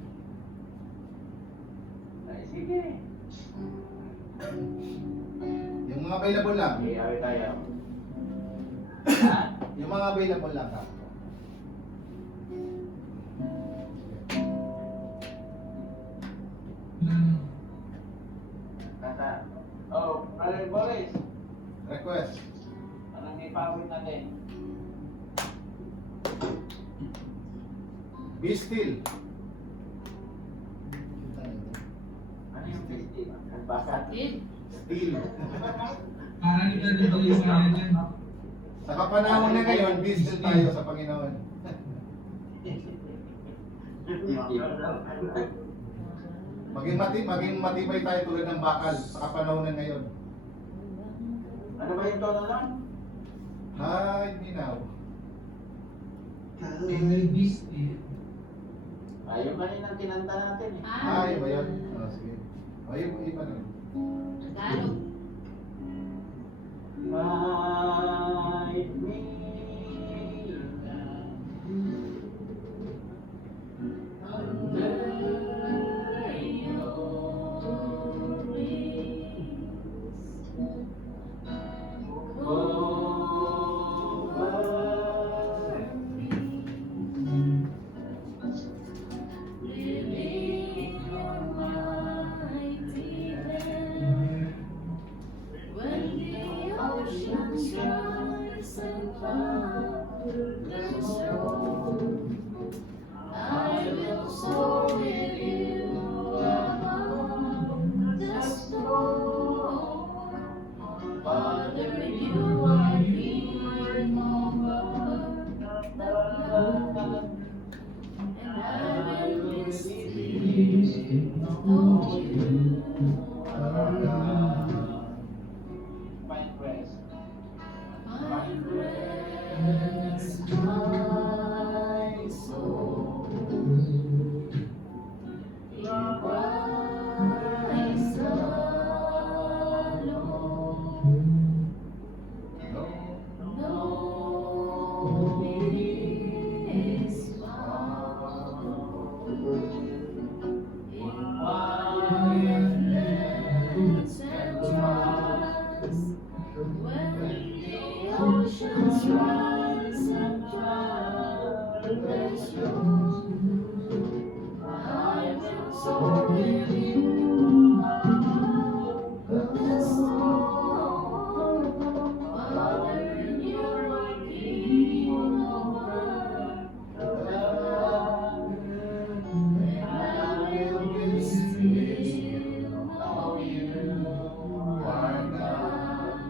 Ay, sige. Yung mga available lang. Okay, awit tayo. Ha? Yung mga available lang. Ha? Nasa. Oh, Brother Boris. Request. Anong ipawin natin? Be still. Ano yung festival? Nagbasa? Still. Parang ito dito yung kaya dyan. Sa kapanahon na ngayon, be still tayo sa Panginoon. Maging matibay tayo tulad ng bakal sa kapanahon na ngayon. Ano ba yung tono lang? Hi, Minaw. Yung kanina kinanta natin eh. Hi, ba yun? Oh, sige. O, iba na. Tagalog. Guide me under your wings. Over me. Reveal your mighty hand. When the oceans rise and waters roll, I will soar with you above the storm. Father, you are king over the flood, and I will be still, know you are God. Find rest. Find rest, my soul, in Christ alone. No peace found in quietness and trust. When the oceans rise and troubles roll, I will soar with you above the storm. Father, you are king over the earth, and I will be still, know you are God.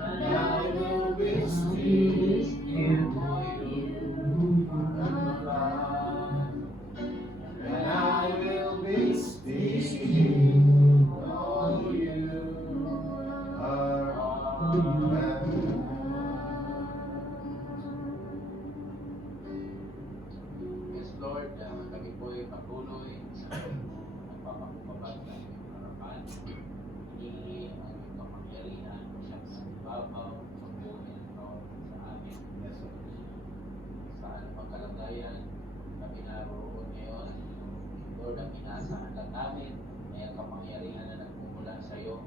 And I will be still, know you are God. And I will be still, know you are God. Yes, Lord, kami po ay patuloy sa pagpapakupabag ng iyong harapan. Hinihingi ang iyong kapangyarihan siya sa ibabaw, sa buhay ng tao sa amin. Yes, sir. Saan ang pagkalagayan kami naroon ngayon. Lord, ang inaasahan lang namin ay ang kapangyarihan na nagmumula sa iyo.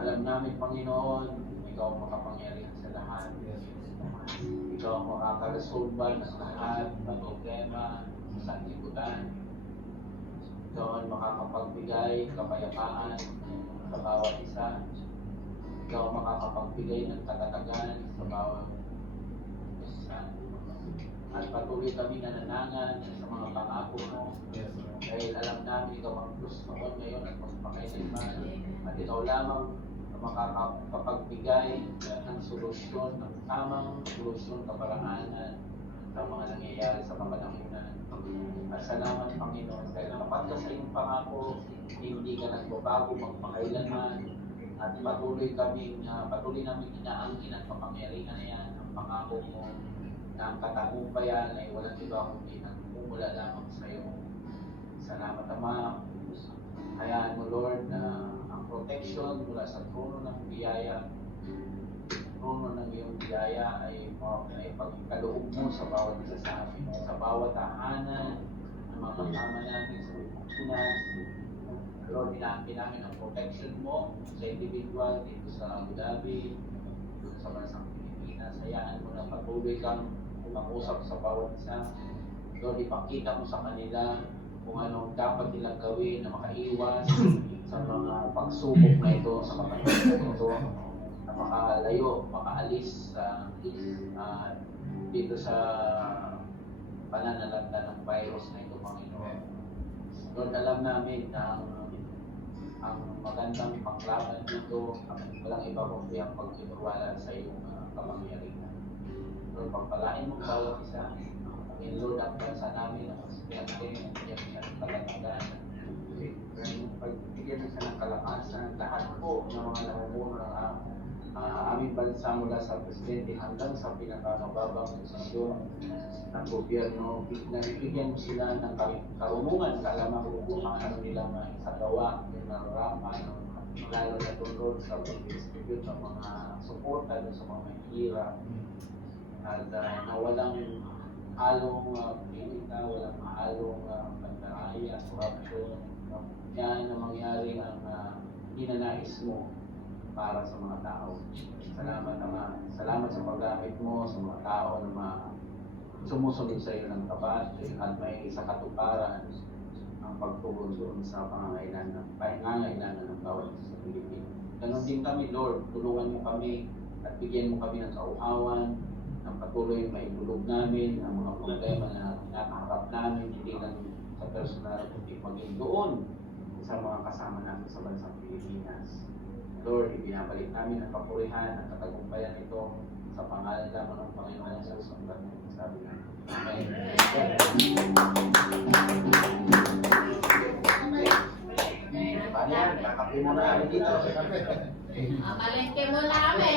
Alam namin, Panginoon, ikaw ang makapangyarihan sa lahat. Yes, sir. Ikaw ang makakaresolba ng lahat ng problema sa sanlibutan. Ikaw ang makakapagbigay kapayapaan sa bawat isa. Ikaw ang makakapagbigay ng katatagan sa bawat isa. At patuloy kami nananangan sa mga pangako mo. Yes, Lord. Dahil alam namin ikaw ang Diyos noon, ngayon at magpakailanman. At ikaw lamang ang makakapagbigay ng solusyon, ng tamang solusyon, kaparaanan sa mga nangyayari sa kapanahunan. At salamat, Panginoon, dahil tapat ka sa iyong pangako, hindi ka nagbabago magpakailanman. At patuloy namin inaangkin ang kapangyarihan na yan, ang pangako mo, na ang katagumpayan ay walang iba kundi nagmumula lamang sa iyo. Salamat, Ama. Hayaan mo, Lord, na ang protection mula sa trono ng biyaya, trono ng iyong biyaya ay pagkaloob mo sa bawat isa sa amin, sa bawat tahanan na mga kasama namin sa Pilipinas. Lord, inaangkin namin ang protection mo sa individual dito sa Abu Dhabi, dito sa bansang Pilipinas. Hayaan mo na patuloy kang umangusap sa bawat isa. Lord, ipakita mo sa kanila kung anong dapat nilang gawin na makaiwas sa mga pagsubok na ito, sa mga pagsubok na ito, na makalayo, makaalis dito sa pananalanda ng virus na ito, Panginoon. Lord, alam namin na ang magandang panglaban dito, walang iba kundi ang pagtitiwala sa iyong kapangyarihan. Lord, pagpalain mo bawat isa. In Lord, ang bansa namin, ang presidente, bigyan siya ng kalakasan. Pagbigyan siya ng kalakasan, lahat po ng mga namumuno ng aming bansa mula sa presidente hanggang sa pinakamababang posisyon ng gobyerno, nabibigyan mo sila ng karunungan, kaalaman kung ano nila maisagawa, yung nararapan, lalo na doon sa pag-distribute ng mga suporta sa mga mahihirap. At na walang halong pilita, walang halong pandaraya, corruption. Yan ang mangyari ang ninanais mo para sa mga tao. Salamat naman. Salamat sa paggamit mo sa mga tao na sumusunod sa iyo ng tapat at may sa katuparan ang pagtugon doon sa pangangailangan ng bawat isa sa Pilipinas. Ganon din kami, Lord. Tulungan mo kami at bigyan mo kami ng kauhawan ng patuloy maibulog namin ang mga problema na nakaharap namin, hindi lang sa personal, kundi maging doon sa mga kasama namin sa bansang Pilipinas. Lord, ibinabalik namin ang kapurihan at katagumpayan ito sa pangalan lamang ng Panginoon sa susunod na sabi namin. Amen. Paano yan? Kakapi muna kami dito. Amalengke mo na kami.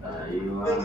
Ayun.